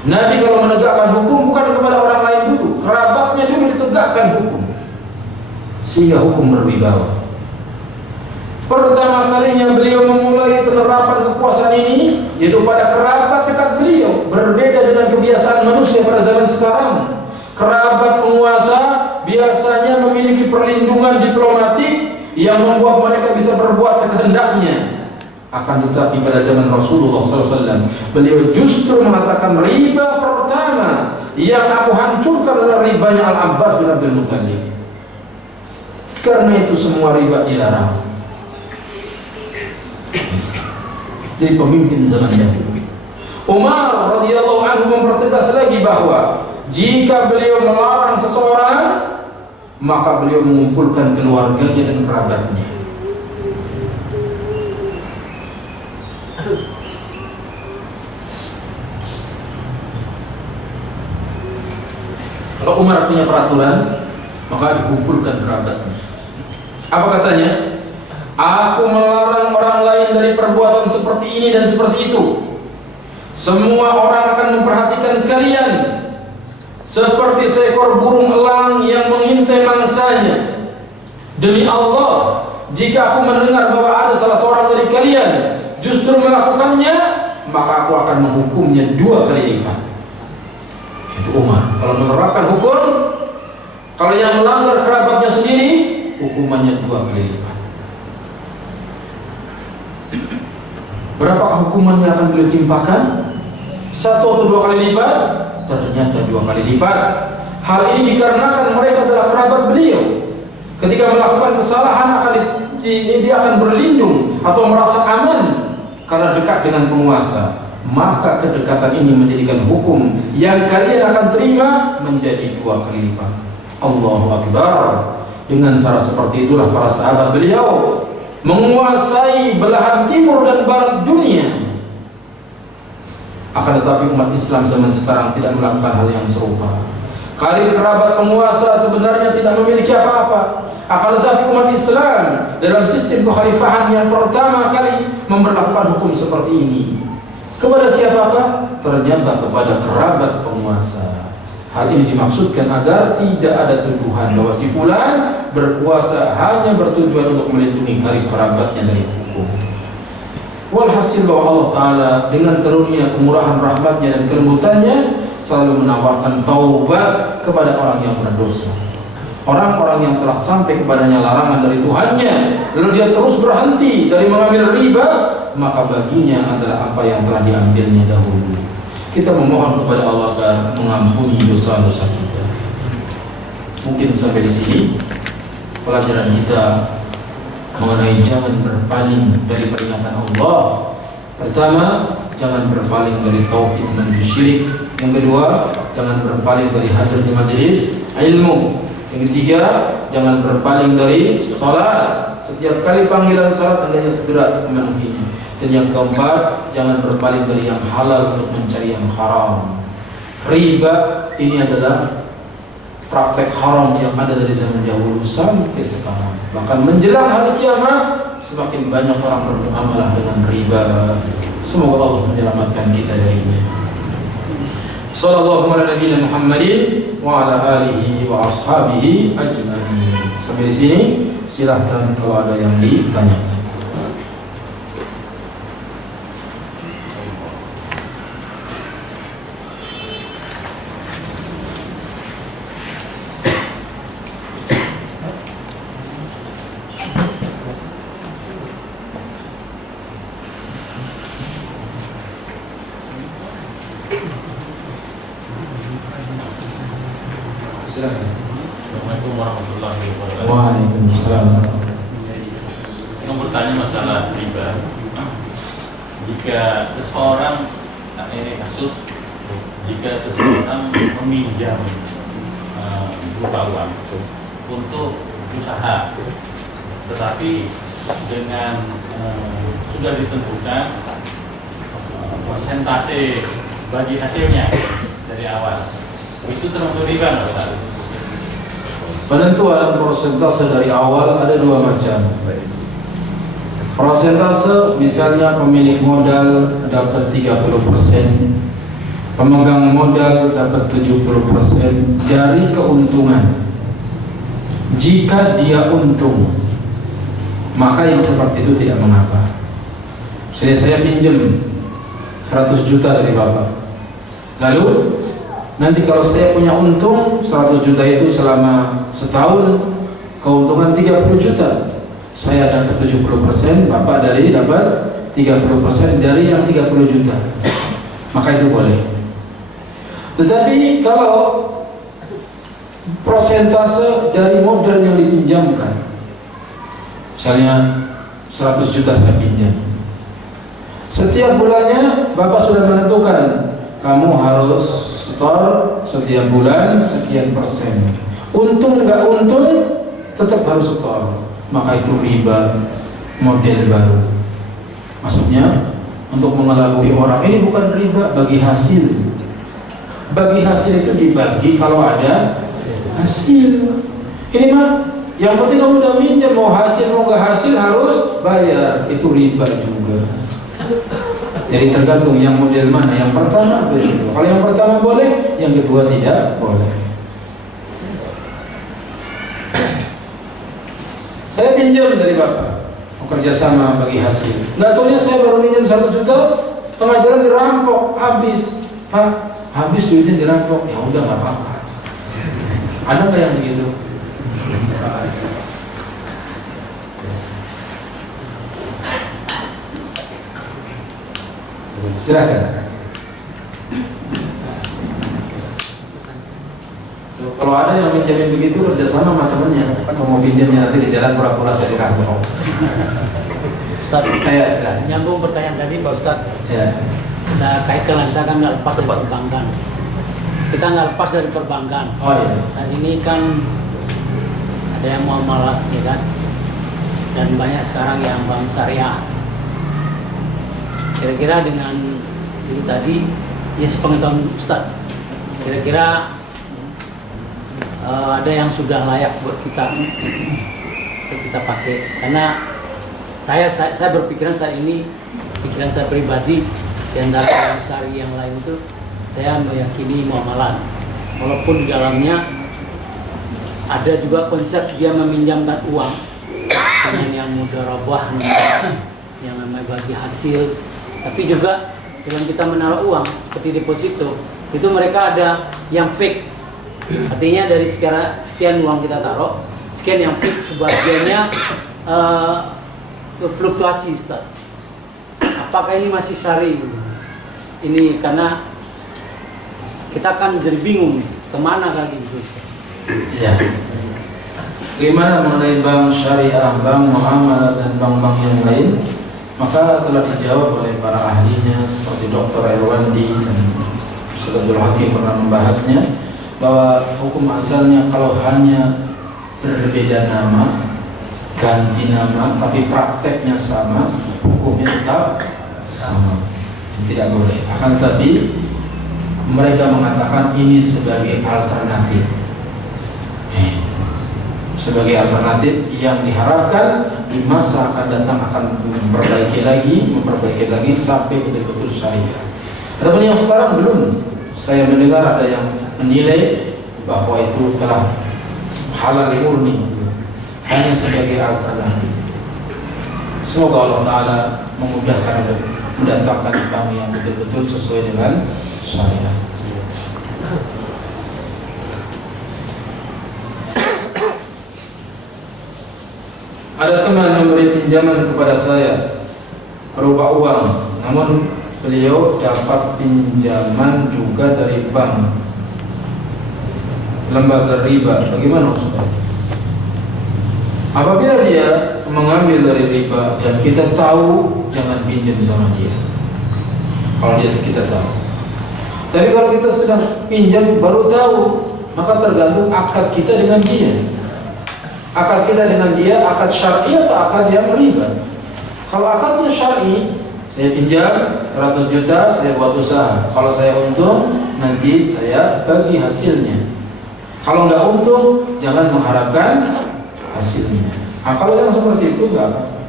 Nabi kalau menegakkan hukum bukan kepada orang lain dulu, kerabatnya dulu ditegakkan hukum, sehingga hukum berwibawa. Pertama kalinya beliau memulai penerapan kekuasaan ini yaitu pada kerabat dekat beliau. Berbeda dengan kebiasaan manusia pada zaman sekarang, kerabat penguasa biasanya memiliki perlindungan diplomatik yang membuat mereka bisa berbuat sekehendaknya. Akan tetapi pada zaman Rasulullah SAW, beliau justru mengatakan riba pertama yang aku hancurkan adalah ribanya Al-Abbas bin Abdul Muttalib. Karena itu semua riba dilarang. Jadi pemimpin zaman dahulu, Umar radhiyallahu anhu mempertegas lagi bahwa jika beliau melarang seseorang, maka beliau mengumpulkan keluarganya dan kerabatnya. Kalau Umar punya peraturan, maka dikumpulkan kerabatnya. Apa katanya? Aku melarang orang lain dari perbuatan seperti ini dan seperti itu. Semua orang akan memperhatikan kalian seperti seekor burung elang yang mengintai mangsanya. Demi Allah, jika aku mendengar bahwa ada salah seorang dari kalian justru melakukannya, maka aku akan menghukumnya 2 kali lipat. Itu Umar. Kalau menerapkan hukum, kalau yang melanggar kerabatnya sendiri, hukumannya 2 kali lipat. Berapakah hukuman yang akan beliau timpakan? 1 atau 2 kali lipat? Ternyata 2 kali lipat. Hal ini dikarenakan mereka adalah kerabat beliau. Ketika melakukan kesalahan dia akan berlindung atau merasa aman karena dekat dengan penguasa. Maka kedekatan ini menjadikan hukum yang kalian akan terima menjadi 2 kali lipat. Allahu Akbar. Dengan cara seperti itulah para sahabat beliau menguasai belahan timur dan barat dunia. Akan tetapi umat Islam zaman sekarang tidak melakukan hal yang serupa. Karir kerabat penguasa sebenarnya tidak memiliki apa-apa. Akan tetapi umat Islam dalam sistem kekhalifahan yang pertama kali memberlakukan hukum seperti ini. Kepada siapakah? Ternyata kepada kerabat penguasa. Hal ini dimaksudkan agar tidak ada tuduhan bahwa si fulan berkuasa hanya bertujuan untuk melindungi karib kerabatnya dari hukum. Walhasil bahwa Allah Ta'ala dengan karunia, kemurahan, rahmatnya dan kelembutannya selalu menawarkan taubat kepada orang yang berdosa. Orang-orang yang telah sampai kepadanya larangan dari Tuhannya, lalu dia terus berhenti dari mengambil riba, maka baginya adalah apa yang telah diambilnya dahulu. Kita memohon kepada Allah agar mengampuni dosa-dosa kita. Mungkin sampai di sini pelajaran kita mengenai jangan berpaling dari peringatan Allah. Pertama, jangan berpaling dari tauhid dan syirik. Yang kedua, jangan berpaling dari hadir di majelis ilmu. Yang ketiga, jangan berpaling dari salat. Setiap kali panggilan salat hendaknya segera memenuhinya. Dan yang keempat, jangan berpaling dari yang halal untuk mencari yang haram. Riba ini adalah praktek haram yang ada dari zaman dahulu sampai sekarang. Bahkan menjelang hari kiamat, semakin banyak orang bermuamalah dengan riba. Semoga Allah menyelamatkan kita darinya. Sallallahu ala nabiyina Muhammadin wa ala alihi wa ashabihi ajma'in. Sampai di sini silahkan kalau ada yang ditanyakan. Assalamualaikum warahmatullahi wabarakatuh. Waalaikumsalam. Saya mau bertanya masalah riba. Jika seseorang, ini kasus, jika seseorang meminjam berupa uang untuk usaha, tetapi dengan sudah ditentukan persentase bagi hasilnya dari awal, itu termasuk riba nggak Ustaz? Penentuan persentase dari awal ada dua macam. Persentase misalnya pemilik modal dapat 30%, pemegang modal dapat 70% dari keuntungan. Jika dia untung, maka yang seperti itu tidak mengapa. Jadi saya pinjam 100 juta dari Bapak, lalu nanti kalau saya punya untung 100 juta itu selama setahun, keuntungan 30 juta, saya dapat 70%, Bapak dari dapat 30% dari yang 30 juta, maka itu boleh. Tetapi kalau persentase dari modal yang dipinjamkan, misalnya 100 juta saya pinjam, setiap bulannya Bapak sudah menentukan kamu harus setor setiap bulan sekian persen. Untung nggak untung tetap harus setor. Maka itu riba model baru. Maksudnya untuk mengelabui orang, ini bukan riba bagi hasil. Bagi hasil itu dibagi kalau ada hasil. Ini mah yang penting kamu udah minjem, mau hasil mau nggak hasil harus bayar. Itu riba juga. Jadi tergantung yang model mana, yang pertama atau yang kedua. Kalau yang pertama boleh, yang kedua tidak boleh. Saya pinjam dari Bapak, mau kerjasama bagi hasil. Nggak taunya saya baru pinjam 1 juta, tengah jalan dirampok, habis. Pak, habis duitnya dirampok. Ya udah nggak apa-apa. Ada nggak yang begitu? Silakan. Kalau ada yang menjamin begitu, kerjasama sama temennya. Mau pinjamnya nanti di jalan pura-pura saya dirampok. Ustaz, Silakan. nyambung pertanyaan tadi Pak Ustaz. Ya. Kita kaitkan kita kan nggak lepas dari perbankan. Kita nggak lepas dari perbankan. Oh iya. Saat ini kan ada yang muamalah, ya kan? Dan banyak sekarang yang bank syariah. Kira-kira dengan itu tadi, ya sepengetahuan Ustaz, kira-kira ada yang sudah layak buat kita untuk kita pakai. Karena saya berpikiran saat ini, pikiran saya pribadi, di antara yang syariah yang lain itu, saya meyakini muamalah. Walaupun di dalamnya ada juga konsep dia meminjamkan uang dengan yang mudharabah, yang namanya bagi hasil. Tapi juga dalam kita menaruh uang seperti deposito, itu mereka ada yang fake, Artinya dari sekian uang kita taruh, sekian yang fix, sebagiannya fluktuasi, Ustaz. Apakah ini masih syar'i? Ini karena kita akan jadi bingung kemana lagi gitu. Ya. Bagaimana mengenai bank syariah, bank muamalah dan bank-bank yang lain? Maka telah dijawab oleh para ahlinya seperti Dr. Erwandi dan Ustaz Abdul Hakim pernah membahasnya, bahwa hukum asalnya kalau hanya berbeda nama, ganti nama, tapi prakteknya sama, hukumnya tetap sama, tidak boleh. Akan tetapi mereka mengatakan ini sebagai alternatif, sebagai alternatif yang diharapkan di masa akan datang akan memperbaiki lagi sampai betul-betul syariah. Adapun yang sekarang belum, saya mendengar ada yang menilai bahwa itu telah halal murni, hanya sebagai alternatif. Semoga Allah Ta'ala memudahkan dan mendatangkan bank yang betul-betul sesuai dengan syariah. Ada teman memberi pinjaman kepada saya berupa uang, namun beliau dapat pinjaman juga dari bank, lembaga riba. Bagaimana Ustaz? Apabila dia mengambil dari riba dan kita tahu, jangan pinjam sama dia. Kalau kita tahu. Tapi kalau kita sedang pinjam baru tahu, maka tergantung akad kita dengan dia. Akad kita dengan dia, akad syar'i atau akad yang riba. Kalau akadnya syar'i, saya pinjam 100 juta, saya buat usaha. Kalau saya untung, nanti saya bagi hasilnya. Kalau nggak untung, jangan mengharapkan hasilnya. Nah, kalau yang seperti itu nggak apa-apa.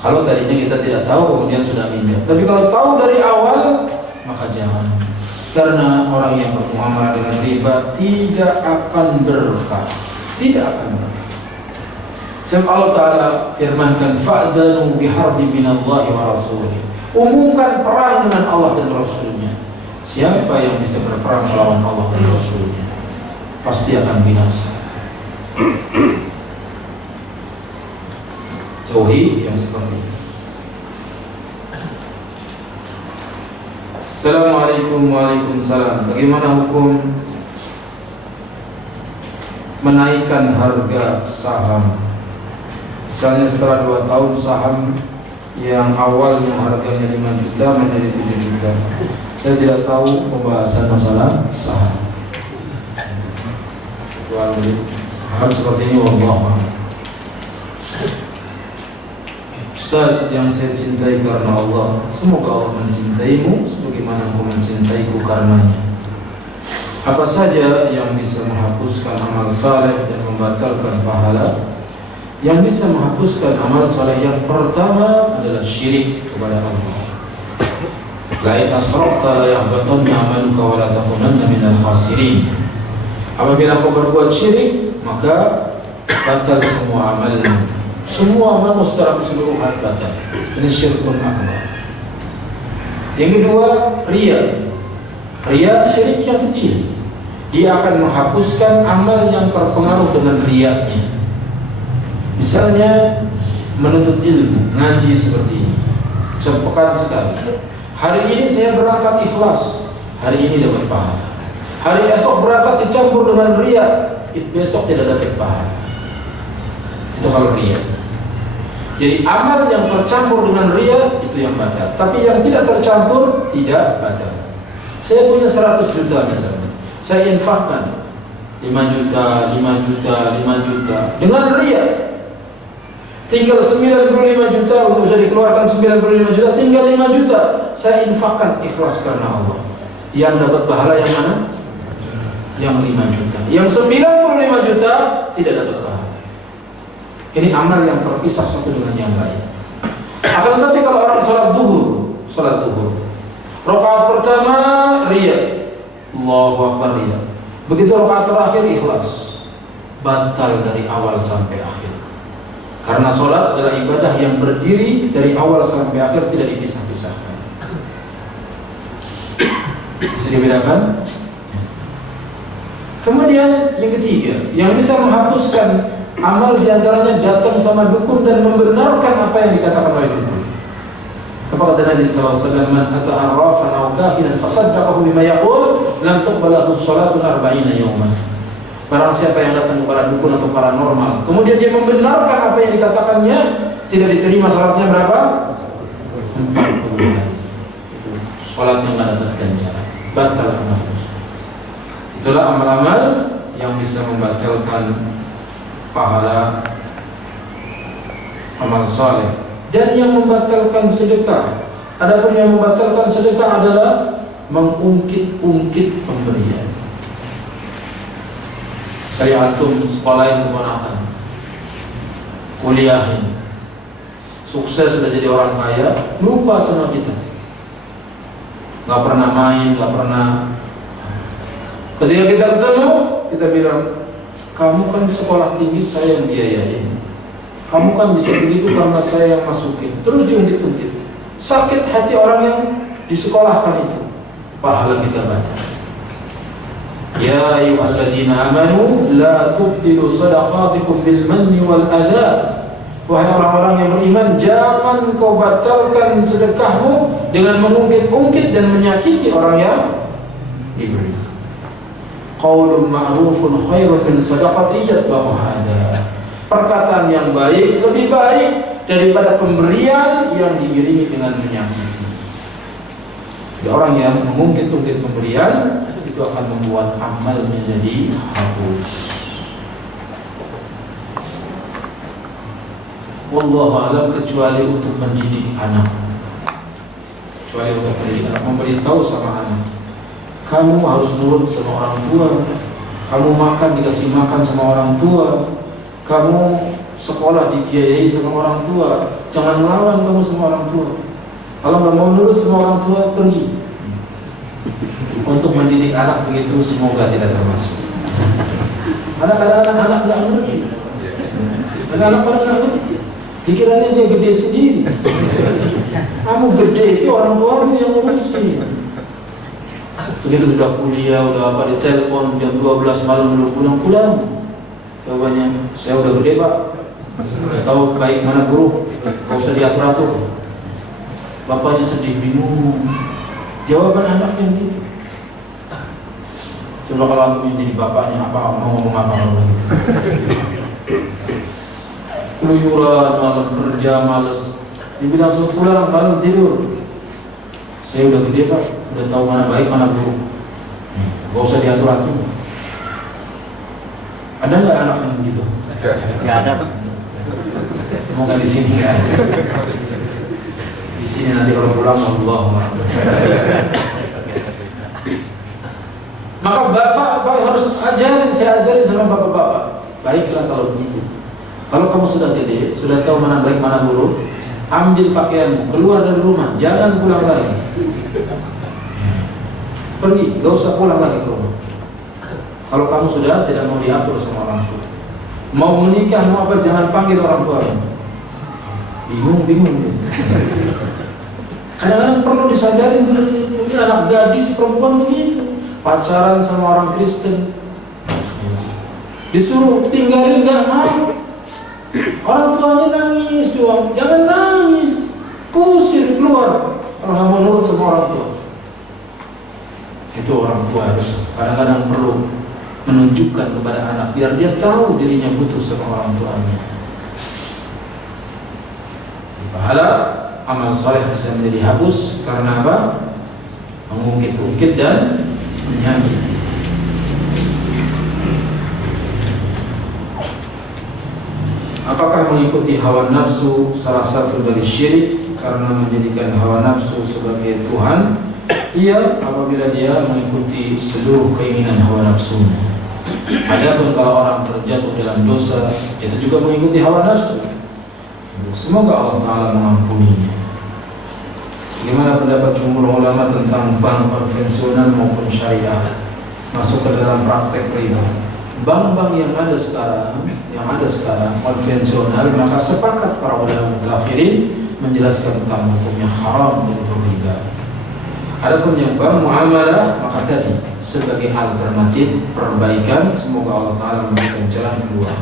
Kalau tadinya kita tidak tahu, kemudian sudah pinjam. Tapi kalau tahu dari awal, maka jangan. Karena orang yang bermuamalah dengan riba tidak akan berkah, tidak akan berkah. Sebab Allah Ta'ala firmankan, fa'danu biharbi minallahi wa rasulih. Umumkan perang dengan Allah dan Rasulnya. Siapa yang bisa berperang melawan Allah dan Rasulnya pasti akan binasa. Jauhi yang seperti ini. Assalamualaikum. Waalaikumsalam. Bagaimana hukum menaikkan harga saham? Misalnya setelah 2 tahun saham yang awalnya harganya 5 juta menjadi 7 juta. Saya tidak tahu pembahasan masalah saham. Hal seperti ini wallahu a'lam. Ustaz, yang saya cintai karena Allah, semoga Allah mencintaimu sebagaimana aku mencintaiku karenanya. Apa saja yang bisa menghapuskan amal saleh dan membatalkan pahala? Yang bisa menghapuskan amal saleh yang pertama adalah syirik kepada Allah. La in asrakta la yahbatanna 'amaluka wa la takunanna minal khasirin. Apabila kau berbuat syirik, maka batal semua amalmu. Semua amalmu secara keseluruhan batal. Ini syirkun akbar. Yang kedua, riya. Riya syirik yang kecil. Dia akan menghapuskan amal yang terpengaruh dengan riyanya. Misalnya menuntut ilmu, ngaji seperti ini. Sepekan sekali. Hari ini saya berangkat ikhlas, hari ini dapat pahala. Hari esok berangkat dicampur dengan riya, besok tidak dapat pahala. Itu kalau riya. Jadi amal yang tercampur dengan riya itu yang batal. Tapi yang tidak tercampur tidak batal. Saya punya 100 juta misalnya, saya infakkan 5 juta, 5 juta, 5 juta dengan riya. Tinggal 95 juta untuk saya dikeluarkan 95 juta, tinggal 5 juta saya infakkan ikhlas karena Allah. Yang dapat pahala yang mana? Yang 5 juta. Yang 95 juta tidak dapat pahala. Ini amal yang terpisah satu dengan yang lain. Akan tetapi kalau orang salat zuhur, rakaat pertama riya, Allahu Akbar riya. Begitu rakaat terakhir ikhlas, batal dari awal sampai akhir. Karena salat adalah ibadah yang berdiri dari awal sampai akhir, tidak dipisah-pisahkan. Bisa dibedakan? Kemudian yang ketiga, yang bisa menghapuskan amal diantaranya datang sama dukun dan membenarkan apa yang dikatakan oleh dukun. Apa kata Nabi SAW? Man ata arrafan aw kahinan fasaddaqahu bima yaqul lam tuqbal lahu shalatun 40 yawman. Barang siapa yang datang kepada dukun atau paranormal, kemudian dia membenarkan apa yang dikatakannya, tidak diterima salatnya berapa? 40 hari. Salatnya enggak dapat ganjaran, batal amalnya. Itulah amal-amal yang bisa membatalkan pahala amal saleh. Dan yang membatalkan sedekah, adapun yang membatalkan sedekah adalah mengungkit-ungkit pemberian. Saya antum sekolahin keponakan, kuliahin, sukses sudah jadi orang kaya, lupa sama kita, nggak pernah main, nggak pernah. Ketika kita ketemu, kita bilang, kamu kan sekolah tinggi, saya yang biayain. Kamu kan bisa begitu karena saya yang masukin. Terus diungkit-ungkit. Sakit hati orang yang disekolahkan itu. Pahala kita batal. Ya ayyuhalladzina amanu la tubtilu sadaqatikum bil manni wal adha. Wahai orang-orang yang beriman, jangan kau batalkan sedekahmu dengan mengungkit-ungkit dan menyakiti orang yang diberi. Qaulun ma'rufun khairun min sadaqati yatba'uha adha. Perkataan yang baik lebih baik daripada pemberian yang diiringi dengan menyakiti. Jadi orang yang mengungkit-ungkit pemberian itu akan membuat amal menjadi hapus. Wallahu a'lam, kecuali untuk mendidik anak. Kecuali untuk mendidik anak, memberitahu sama anak, kamu harus nurut sama orang tua. Kamu makan dikasih makan sama orang tua. Kamu sekolah dibiayai sama orang tua. Jangan lawan kamu sama orang tua. Kalau nggak mau nurut sama orang tua, pergi. Untuk mendidik anak begitu semoga tidak termasuk. Karena kadang-kadang anak nggak ngerti. Anak-anak pada nggak ngerti. Dikiranya dia gede sendiri. Kamu gede itu orang tuamu yang ngurusin. Begitu udah kuliah, udah apa, ditelepon jam 12 malam belum pulang. Jawabannya, saya udah gede pak, nggak tahu baik mana buruk, gak usah diatur-atur. Bapaknya sedih, bingung. Jawaban anaknya gitu. Coba kalau aku jadi bapaknya, apa mau ngomong apa kalau gitu? Keluyuran, malam kerja, males. Dibilang suruh pulang, malam tidur. Saya udah gede pak, udah tahu mana baik mana buruk. Gak usah diatur-atur. Ada nggak anak yang begitu? Nggak ada. Mau nggak di sini nggak ada. Di sini nanti kalau pulang Allah. Maka bapak harus ajarin, saya ajarin sama bapak-bapak. Baiklah kalau begitu. Kalau kamu sudah gede, sudah tahu mana baik mana buruk, ambil pakaianmu, keluar dari rumah, jangan pulang lagi. Pergi, gak usah pulang lagi ke rumah. Kalau kamu sudah tidak mau diatur sama orang tua, mau menikah mau apa, jangan panggil orang tua. Bingung. Kadang-kadang perlu disadarin seperti itu. Ini anak gadis perempuan begitu, pacaran sama orang Kristen, disuruh tinggalin nggak mau. Orang tuanya nangis doang, jangan nangis, usir keluar. Kalau nggak mau nurut sama orang tua, itu orang tua harus kadang-kadang perlu menunjukkan kepada anak biar dia tahu dirinya butuh sama orang tuanya. Pahala amal saleh bisa menjadi hapus karena apa? Mengungkit-ungkit dan menyakiti. Apakah mengikuti hawa nafsu salah satu dari syirik karena menjadikan hawa nafsu sebagai Tuhan? Iya, apabila dia mengikuti seluruh keinginan hawa nafsunya. Adapun kalau orang terjatuh dalam dosa, itu juga mengikuti hawa nafsu. Semoga Allah Ta'ala mengampuninya. Bagaimana pendapat jumhur ulama tentang bank konvensional maupun syariah masuk ke dalam praktek riba? Bank-bank yang ada sekarang konvensional, maka sepakat para ulama mutakhirin menjelaskan tentang hukumnya haram dan riba. Adapun yang bank muamalah, maka tadi sebagai alternatif perbaikan, semoga Allah Ta'ala memberikan jalan keluar.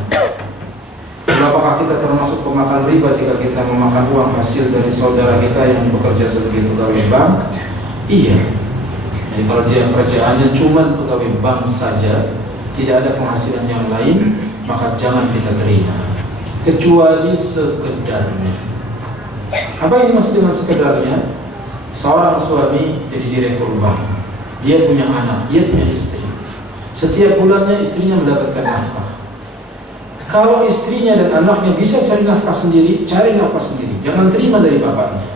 Apakah kita termasuk pemakan riba jika kita memakan uang hasil dari saudara kita yang bekerja sebagai pegawai bank? Iya. Jadi kalau dia kerjaannya cuma pegawai bank saja, tidak ada penghasilan yang lain, maka jangan kita terima, kecuali sekedarnya. Apa yang dimaksud dengan sekedarnya? Seorang suami jadi direktur bank, dia punya anak, dia punya istri. Setiap bulannya istrinya mendapatkan nafkah. Kalau istrinya dan anaknya bisa cari nafkah sendiri, cari nafkah sendiri, jangan terima dari bapaknya.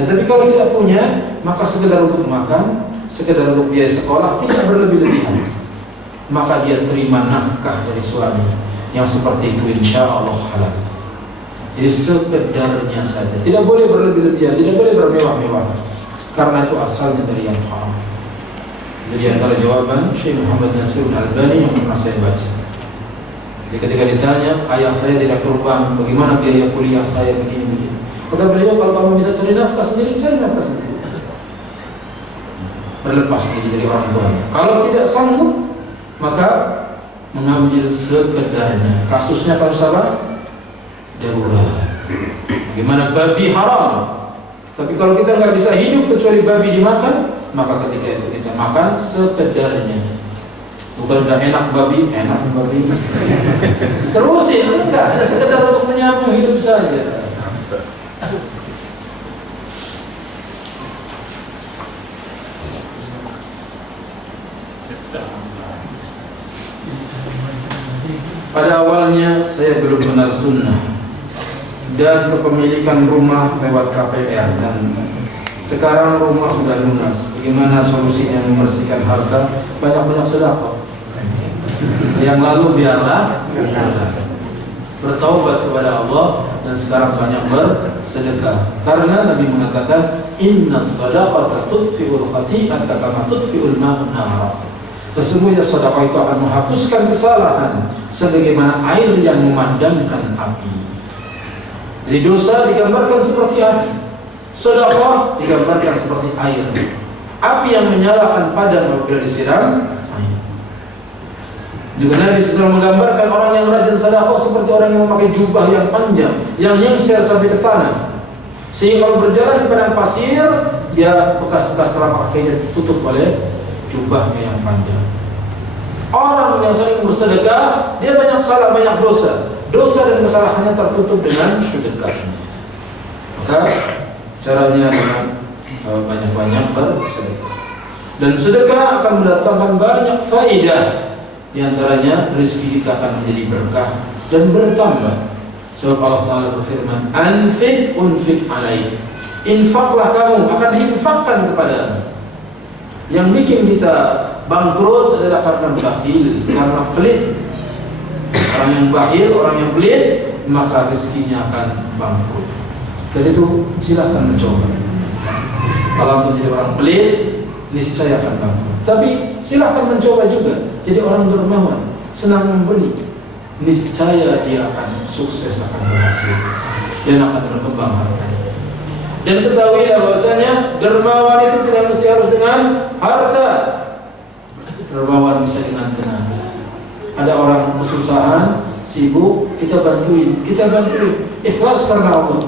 Nah, tapi kalau tidak punya, maka sekedar untuk makan, sekedar untuk biaya sekolah, tidak berlebih-lebihan, maka dia terima nafkah dari suami. Yang seperti itu insya Allah halal. Jadi sekedarnya saja, tidak boleh berlebih-lebihan, tidak boleh bermewah-mewah, karena itu asalnya dari yang haram. Jadi antara jawaban Syekh Muhammad Nasir Al-Albani yang pernah saya baca. Jadi ketika ditanya, ayah saya direktur bank, bagaimana biaya kuliah saya begini-begini, kata beliau, kalau kamu bisa cari nafkah sendiri, cari nafkah sendiri, berlepas diri dari orang tuanya. Kalau tidak sanggup, maka mengambil sekedarnya. Kasusnya kasus apa? Darurat. Bagaimana babi haram, tapi kalau kita nggak bisa hidup kecuali babi dimakan, maka ketika itu kita makan sekedarnya. Bukan udah enak babi terusin, enggak, hanya sekedar untuk menyambung hidup saja. Pada awalnya saya belum kenal sunnah dan kepemilikan rumah lewat KPR, dan sekarang rumah sudah lunas. Bagaimana solusinya membersihkan harta? Banyak-banyak sedekah. Yang lalu biarlah bertaubat kepada Allah, dan sekarang banyak bersedekah. Karena Nabi mengatakan, inna sadaqata tudfi'ul khati'ata kama tudfi'ul ma'un nara. Sesungguhnya sedekah itu akan menghapuskan kesalahan sebagaimana air yang memadamkan api. Jadi dosa digambarkan seperti api, sedekah digambarkan seperti air. Api yang menyalakan padam apabila disiram. Juga Nabi sedang menggambarkan orang yang rajin sedekah seperti orang yang memakai jubah yang panjang, yang nyengsel sampai ke tanah, sehingga kalau berjalan di padang pasir, dia bekas-bekas telapak kakinya tutup oleh jubahnya yang panjang. Orang yang sering bersedekah, dia banyak salah, banyak dosa. Dosa dan kesalahannya tertutup dengan sedekahnya. Maka caranya dengan banyak-banyak bersedekah. Dan sedekah akan mendatangkan banyak faedah. Di antaranya rezeki kita akan menjadi berkah dan bertambah. Sebab Allah Ta'ala berfirman, anfiq unfiq alaih. Infaklah kamu, akan diinfakkan kepadamu. Yang bikin kita bangkrut adalah karena bakhil, karena pelit. Orang yang bakhil, orang yang pelit, maka rezekinya akan bangkrut. Jadi itu silahkan mencoba. Kalau menjadi orang pelit, niscaya akan bangkrut. Tapi silahkan mencoba juga jadi orang dermawan, senang memberi, niscaya dia akan sukses, akan berhasil, dan akan berkembang hartanya. Dan ketahuilah bahwasanya dermawan itu tidak mesti harus dengan harta. Dermawan bisa dengan tenaga. Ada orang kesusahan, sibuk, kita bantuin, ikhlas karena Allah.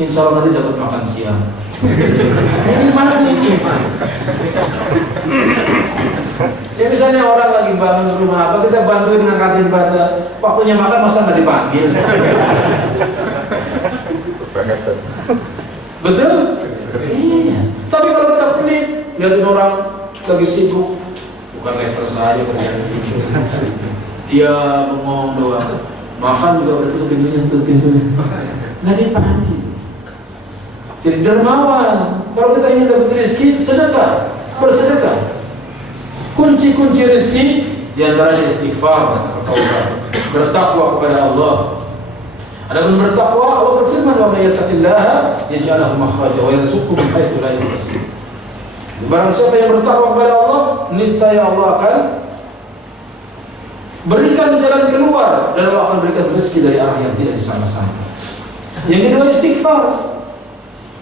Insya Allah nanti dapat makan siang. Ini mana nih? Ya misalnya orang lagi bangun rumah apa, kita bantuin ngangkatin bata, waktunya makan masa nggak dipanggil? Betul? Iya. Tapi kalau kita pelit, lihatin orang lagi sibuk, bukan level saya kerjaan begitu. Dia ngomong doang, makan juga udah tutup pintunya, nggak dipanggil. Jadi dermawan. Kalau kita ingin dapat rezeki, sedekah, bersedekah. Kunci-kunci rezeki diantaranya istighfar, bertakwa kepada Allah. Adapun bertakwa, Allah berfirman, wa may yattaqillaha yaj'al lahu makhraja wa yarzuqhu min haitsu la yahtasib. Barang siapa yang bertakwa kepada Allah, niscaya Allah akan berikan jalan keluar, dan Allah akan berikan rezeki dari arah yang tidak disangka-sangka. Yang kedua, istighfar.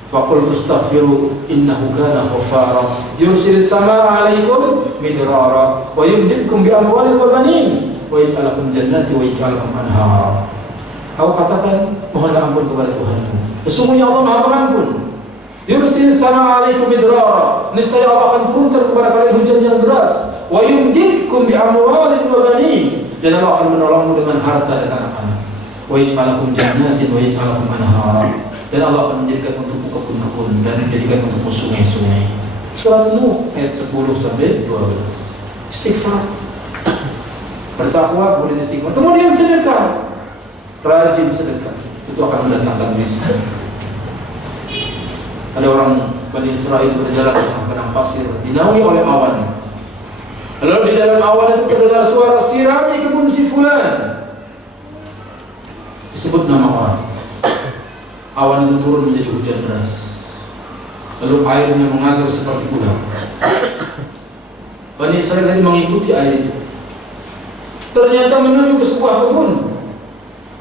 Faqul astaghfiru innahu kana ghaffara yursilis samaa 'alaikum midrara wa yumdidkum bi amwalin wa banin wa yaj'al lakum jannati wa yaj'al lakum anhara. Kau katakan mohonlah ampun kepada Tuhanmu. Sesungguhnya Allah Maha Pengampun. Yursilis samaa 'alaikum midrara. Niscaya Allah akan turunkan kepada kalian hujan yang deras. Wa yumdidkum bi amwalin wa banin. Dan Allah akan menolongmu dengan harta dan anak-anak. Wa yaj'al lakum jannatin wa yaj'al lakum anhara. Dan Allah akan menjadikan untukmu kebun-kebun dan menjadikan untukmu sungai-sungai. Surat Nuh ayat 10 sampai 12. Istighfar. Bertakwa kemudian istighfar. Kemudian sedekah. Rajin sedekah. Itu akan mendatangkan rizki. Ada orang Bani Israel berjalan di padang pasir, dinaungi oleh awan. Lalu di dalam awan itu terdengar suara sirami kebun si fulan. Disebut nama orang. Awan itu turun menjadi hujan deras. Lalu airnya mengalir seperti ular. Bani Israel tadi mengikuti air itu. Ternyata menuju ke sebuah kebun.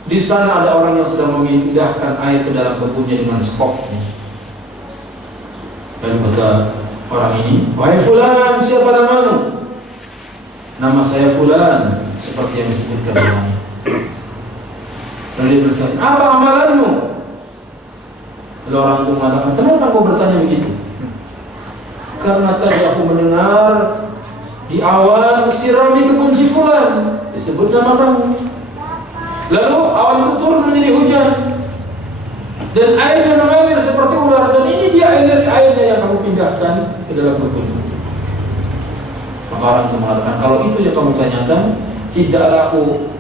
Di sana ada orang yang sedang memindahkan air ke dalam kebunnya dengan skopnya. Lalu kata orang ini, "Wahai fulan, siapa namamu?" "Nama saya fulan," seperti yang disebutkan orang. Lalu dia bertanya, "Apa amalanmu?" Lalu orang itu mengatakan, "Kenapa kau bertanya begitu?" "Karena tadi aku mendengar di awan sirami kebun si fulan, disebut nama kamu. Lalu awan itu turun menjadi hujan dan airnya mengalir seperti ular, dan ini dia airnya yang kamu pindahkan ke dalam kebun." Maka orang itu mengatakan, "Kalau itu yang kamu tanyakan, tidaklah aku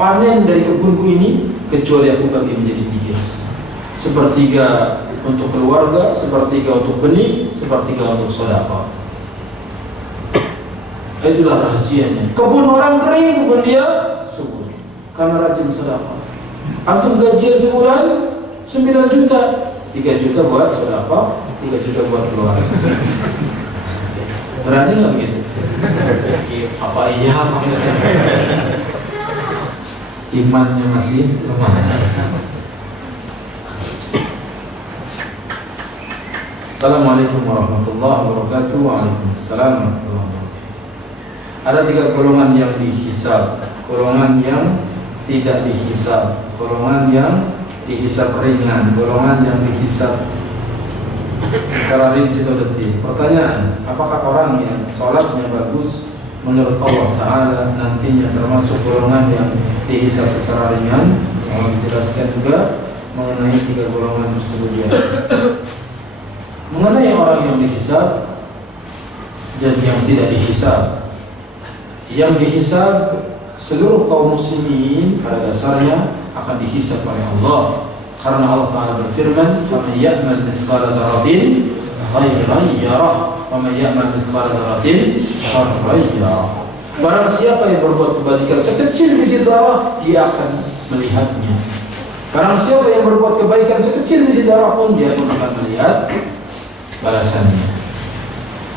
panen dari kebunku ini kecuali aku bagi menjadi 3. Sepertiga untuk keluarga, sepertiga untuk benih, sepertiga untuk sedekah." Itulah rahasianya. Kebun orang kering, kebun dia subur. Karena rajin sedekah. Antum gajian sebulan 9 juta, 3 juta buat sedekah, 3 juta buat keluarga. Berani nggak begitu? Apa iya? Apa enggak? Imannya masih lemah. Assalamualaikum warahmatullahi wabarakatuh. Waalaikumsalam warahmatullahi wabarakatuh. Ada 3 golongan yang dihisab, golongan yang tidak dihisab, golongan yang dihisab ringan, golongan yang dihisab secara rinci atau detil. Pertanyaan, apakah orang yang sholatnya bagus menurut Allah Ta'ala nantinya termasuk golongan yang dihisab secara ringan? Yang dijelaskan juga mengenai 3 golongan tersebut ya. Mengenai orang yang dihisab dan yang tidak dihisab. Yang dihisab seluruh kaum muslimin pada dasarnya akan dihisab oleh Allah, karena Allah Ta'ala berfirman, "Faman ya'mal mithqala dzarratin khairan yarah, wa man ya'mal mithqala dzarratin syarran yarah." Barang siapa yang berbuat kebajikan sekecil biji darah, dia akan melihatnya. Barang siapa yang berbuat kebaikan sekecil biji darah pun, dia pun akan melihat balasannya.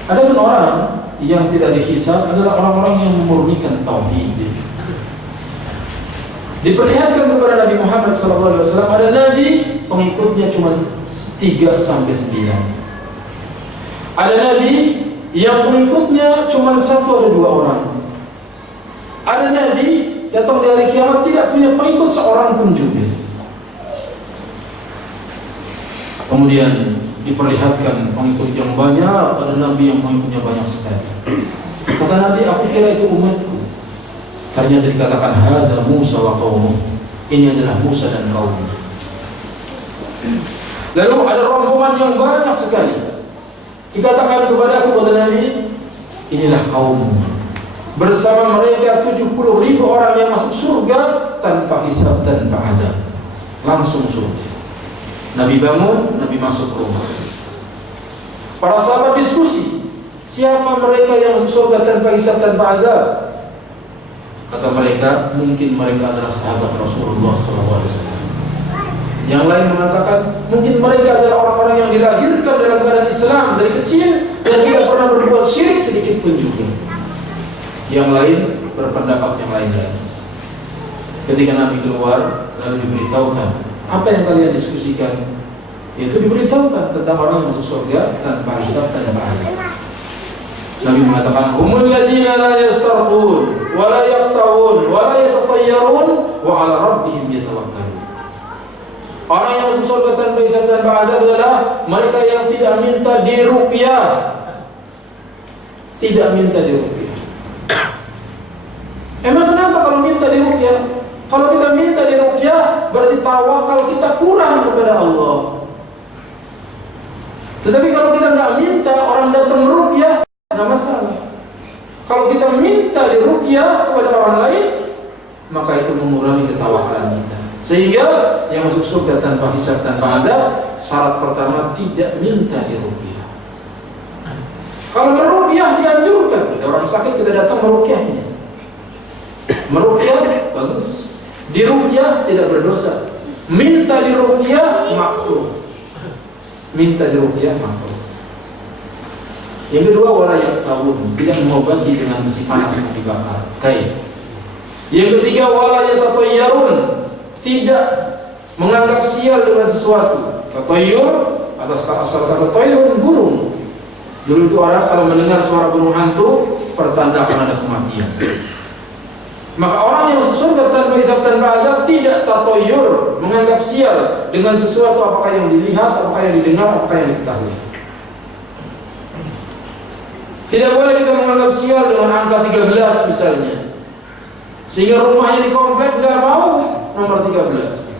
Adapun orang yang tidak dihisab adalah orang-orang yang memurnikan tauhid. Diperlihatkan kepada Nabi Muhammad SAW, ada Nabi pengikutnya cuma 3 sampai 9. Ada Nabi yang pengikutnya cuma 1 atau 2 orang. Ada Nabi datang di hari kiamat tidak punya pengikut seorang pun juga. Kemudian diperlihatkan pengikut yang banyak, ada Nabi yang pengikutnya banyak sekali. Kata Nabi, aku kira itu umatku. Ternyata dikatakan hada Musa wa qaumuh. Ini adalah Musa dan kaumnya. Lalu ada rombongan yang banyak sekali. Dikatakan kepada aku, kata Nabi, inilah kaummu. Bersama mereka 70.000 orang yang masuk surga tanpa hisab, tanpa adab. Langsung surga. Nabi bangun, Nabi masuk rumah. Para sahabat diskusi, siapa mereka yang masuk surga tanpa hisab, tanpa adab? Kata mereka, mungkin mereka adalah sahabat Rasulullah SAW. Yang lain mengatakan, mungkin mereka adalah orang-orang yang dilahirkan dalam keadaan Islam dari kecil dan tidak pernah berbuat syirik sedikit pun juga. Yang lain berpendapat yang lain lagi. Ketika Nabi keluar, lalu diberitahukan, apa yang kalian diskusikan? Yaitu diberitahukan tentang orang yang masuk surga tanpa hisab, tanpa adab. Nabi mengatakan, humul ladina la yastarqun wa la yaqtawun wa la yatatayyarun wa ala rabbihim yatawakkalun. Orang yang masuk surga tanpa hisab, tanpa adab adalah mereka yang tidak minta diruqyah. Tidak minta diruqyah. Emang kenapa kalau minta diruqyah? Kalau kita minta diruqyah berarti tawakal kita kurang kepada Allah. Tetapi kalau kita nggak minta orang datang meruqyah, nggak masalah. Kalau kita minta diruqyah kepada orang lain, maka itu mengurangi ketawakalan kita. Sehingga yang masuk surga tanpa hisab, tanpa adab, syarat pertama tidak minta diruqyah. Kalau meruqyah dianjurkan, ada orang sakit kita datang meruqyahnya. Meruqyah bagus, diruqyah tidak berdosa. Minta diruqyah makruh. Minta diruqyah makruh. Yang kedua, wala yaqtawun, tidak mengobati dengan besi panas yang dibakar, kain. Yang ketiga, wala yatatayyarun, tidak menganggap sial dengan sesuatu. Tatayyur atas asal kata tayyurun, burung. Dulu itu orang kalau mendengar suara burung hantu pertanda akan ada kematian. Maka orang yang masuk surga tanpa hisab, tanpa adab tidak tatayyur, menganggap sial dengan sesuatu, apakah yang dilihat, apakah yang didengar, apakah yang diketahui. Tidak boleh kita menganggap sial dengan angka 13 misalnya, sehingga rumahnya di komplek gak mau nomor 13,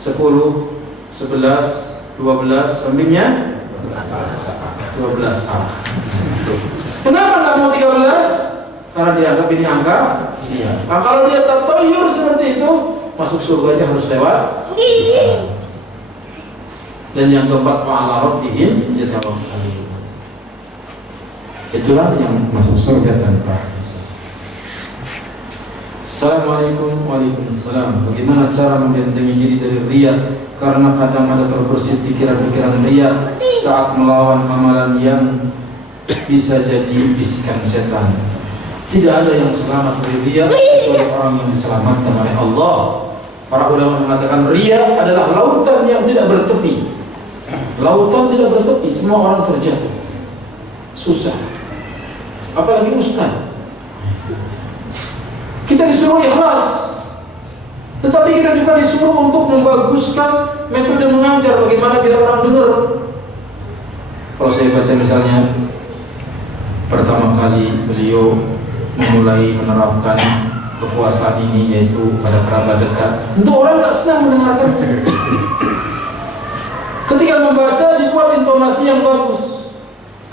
10, 11, 12, sampingnya 12 arah. Kenapa gak mau 13? Karena dianggap ini angka sial. Nah, kalau dia tatayyur seperti itu, masuk surganya harus lewat hisab. Dan yang keempat, wa'ala rabbihim yatawakkalun. Itulah yang masuk surga tanpa hisab. Assalamualaikum. Waalaikumsalam. Bagaimana cara membentengi diri dari riya? Karena kadang ada terbersit pikiran-pikiran riya saat melawan amalan yang bisa jadi bisikan setan. Tidak ada yang selamat dari riya kecuali orang yang diselamatkan oleh Allah. Para ulama mengatakan riya adalah lautan yang tidak bertepi. Lautan tidak bertepi, semua orang terjatuh. Susah. Apalagi ustaz. Kita disuruh ikhlas, tetapi kita juga disuruh untuk membaguskan metode mengajar, bagaimana biar orang dengar. Kalau saya baca misalnya pertama kali beliau memulai menerapkan kekuasaan ini, yaitu pada kerabat dekat, tentu orang tak senang mendengarkan. Ketika membaca dibuat intonasi yang bagus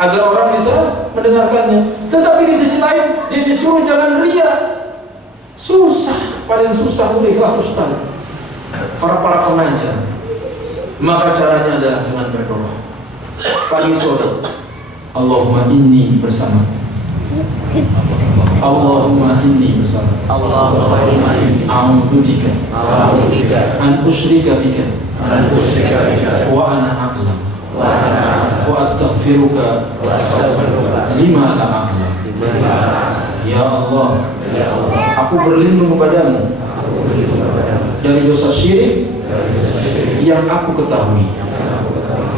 agar orang bisa mendengarkannya, tetapi di sisi lain dia disuruh jangan riya. Susah, paling susah untuk ikhlas ustaz, para pengajar. Maka caranya adalah dengan berdoa pagi sore. Allahumma inni bersama, Allahumma inni bersama, Allahumma inni a'udzu bika an usyrika bika wa ana a'lam wa astaghfiruka lima la a'lam. Ya Allah, aku berlindung kepadamu dari dosa syirik yang aku ketahui,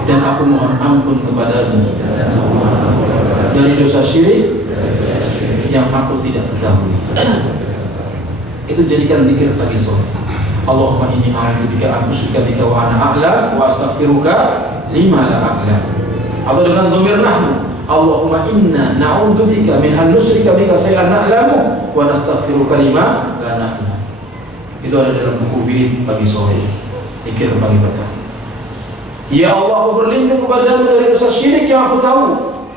dan aku mohon ampun kepadamu dari dosa syirik yang aku tidak ketahui. Itu jadikan zikir pagi sore. Allahumma inni a'udzubika an usyrika bika wa ana a'lam wa astaghfiruka lima la a'lam. Atau dengan dhamir nahnu, Allahumma inna na'udzubika min an nusyrika bika shay'an na'lamu wa nastaghfiruka lima la na'lam. Itu ada dalam buku wirid pagi sore, zikir pagi petang. Ya Allah, aku berlindung kepadamu dari dosa syirik yang aku tahu,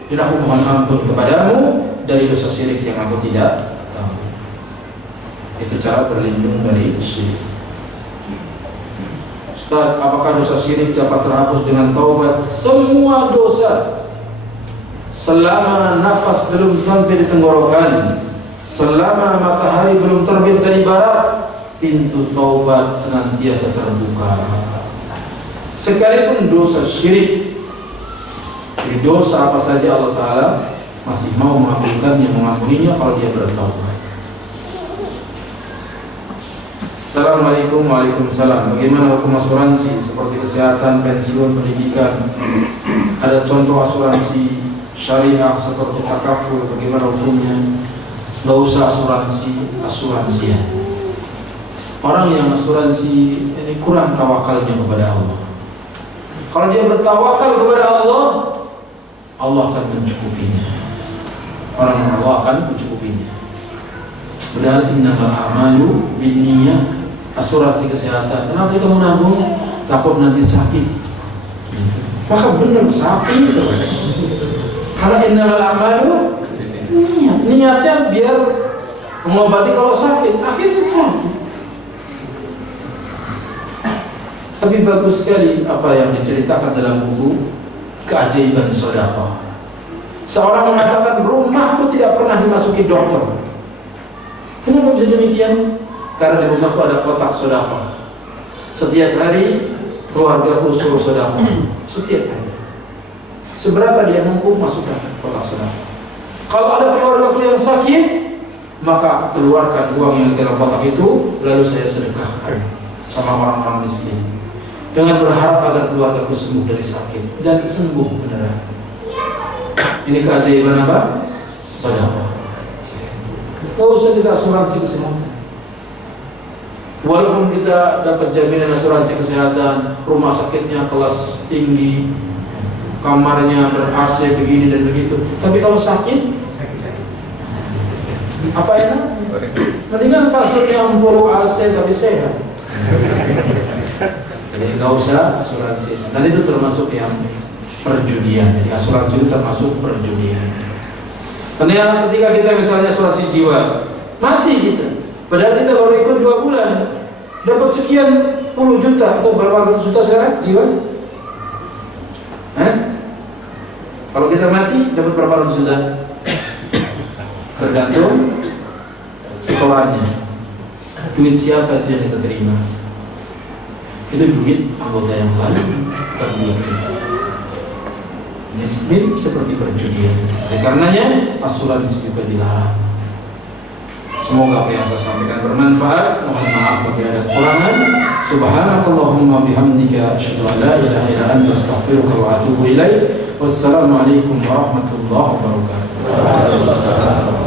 dan aku mohon ampun kepadamu dari dosa syirik yang aku tidak tahu. Itu cara berlindung dari syirik. Ustaz, apakah dosa syirik dapat terhapus dengan taubat? Semua dosa selama nafas belum sampai di tenggorokan, selama matahari belum terbit dari barat, pintu taubat senantiasa terbuka. Sekalipun dosa syirik, di dosa apa saja Allah Ta'ala masih mau mengampuninya kalau dia bertaubat. Assalamualaikum. Waalaikumsalam. Bagaimana hukum asuransi seperti kesehatan, pensiun, pendidikan? Ada contoh asuransi syariah seperti takaful, bagaimana hukumnya? Gak usah asuransi ya. Orang yang asuransi ini kurang tawakalnya kepada Allah. Kalau dia bertawakal kepada Allah, Allah akan mencukupinya. Orang yang Allah akan mencukupinya. Padahal innamal a'malu binniyat. Asuransi kesehatan, kenapa kamu nabung? Takut nanti sakit. Maka benar sakit. Kalau innamal a'malu niatnya biar mengobati kalau sakit, akhirnya sakit. Tapi bagus sekali apa yang diceritakan dalam buku Keajaiban Sedekah. Seorang mengatakan, rumahku tidak pernah dimasuki dokter. Kenapa bisa demikian? Karena di rumahku ada kotak sedekah. Setiap hari keluargaku suruh sedekah. Setiap hari. Seberapa dia mampu masukkan kotak sedekah. Kalau ada keluargaku yang sakit, maka keluarkan uang yang dalam kotak itu, lalu saya sedekahkan sama orang-orang miskin, dengan berharap agar keluargaku sembuh dari sakit, dan sembuh beneran. Ini keajaiban apa? Sedekah. Gak usah kita asuransi kesehatan. Walaupun kita dapat jaminan asuransi kesehatan, rumah sakitnya kelas tinggi, kamarnya ber-AC begini dan begitu, tapi kalau sakit, apa enak? Mendingan kasurnya buruk AC tapi sehat. Jadi nggak usah asuransi. Dan itu termasuk yang perjudian. Jadi asuransi itu termasuk perjudian. Ternyata ketika kita misalnya asuransi jiwa, mati kita. Padahal kita baru ikut 2 bulan, dapat sekian puluh juta atau berapa ratus juta sekarang jiwa. Kalau kita mati dapat berapa ratus juta? Tergantung sekolahnya. Duit siapa itu yang kita terima? Itu duit anggota yang lain, bukan duit kita. Ini mirip seperti perjudian. Oleh karenanya asuransi juga dilarang. Semoga apa yang saya sampaikan bermanfaat. Mohon maaf apabila ada kekurangan. Subhanakallahumma bihamdika asyhadu an la ilaha illa anta astaghfiruka wa atubu ilaik. Wassalamualaikum warahmatullahi wabarakatuh.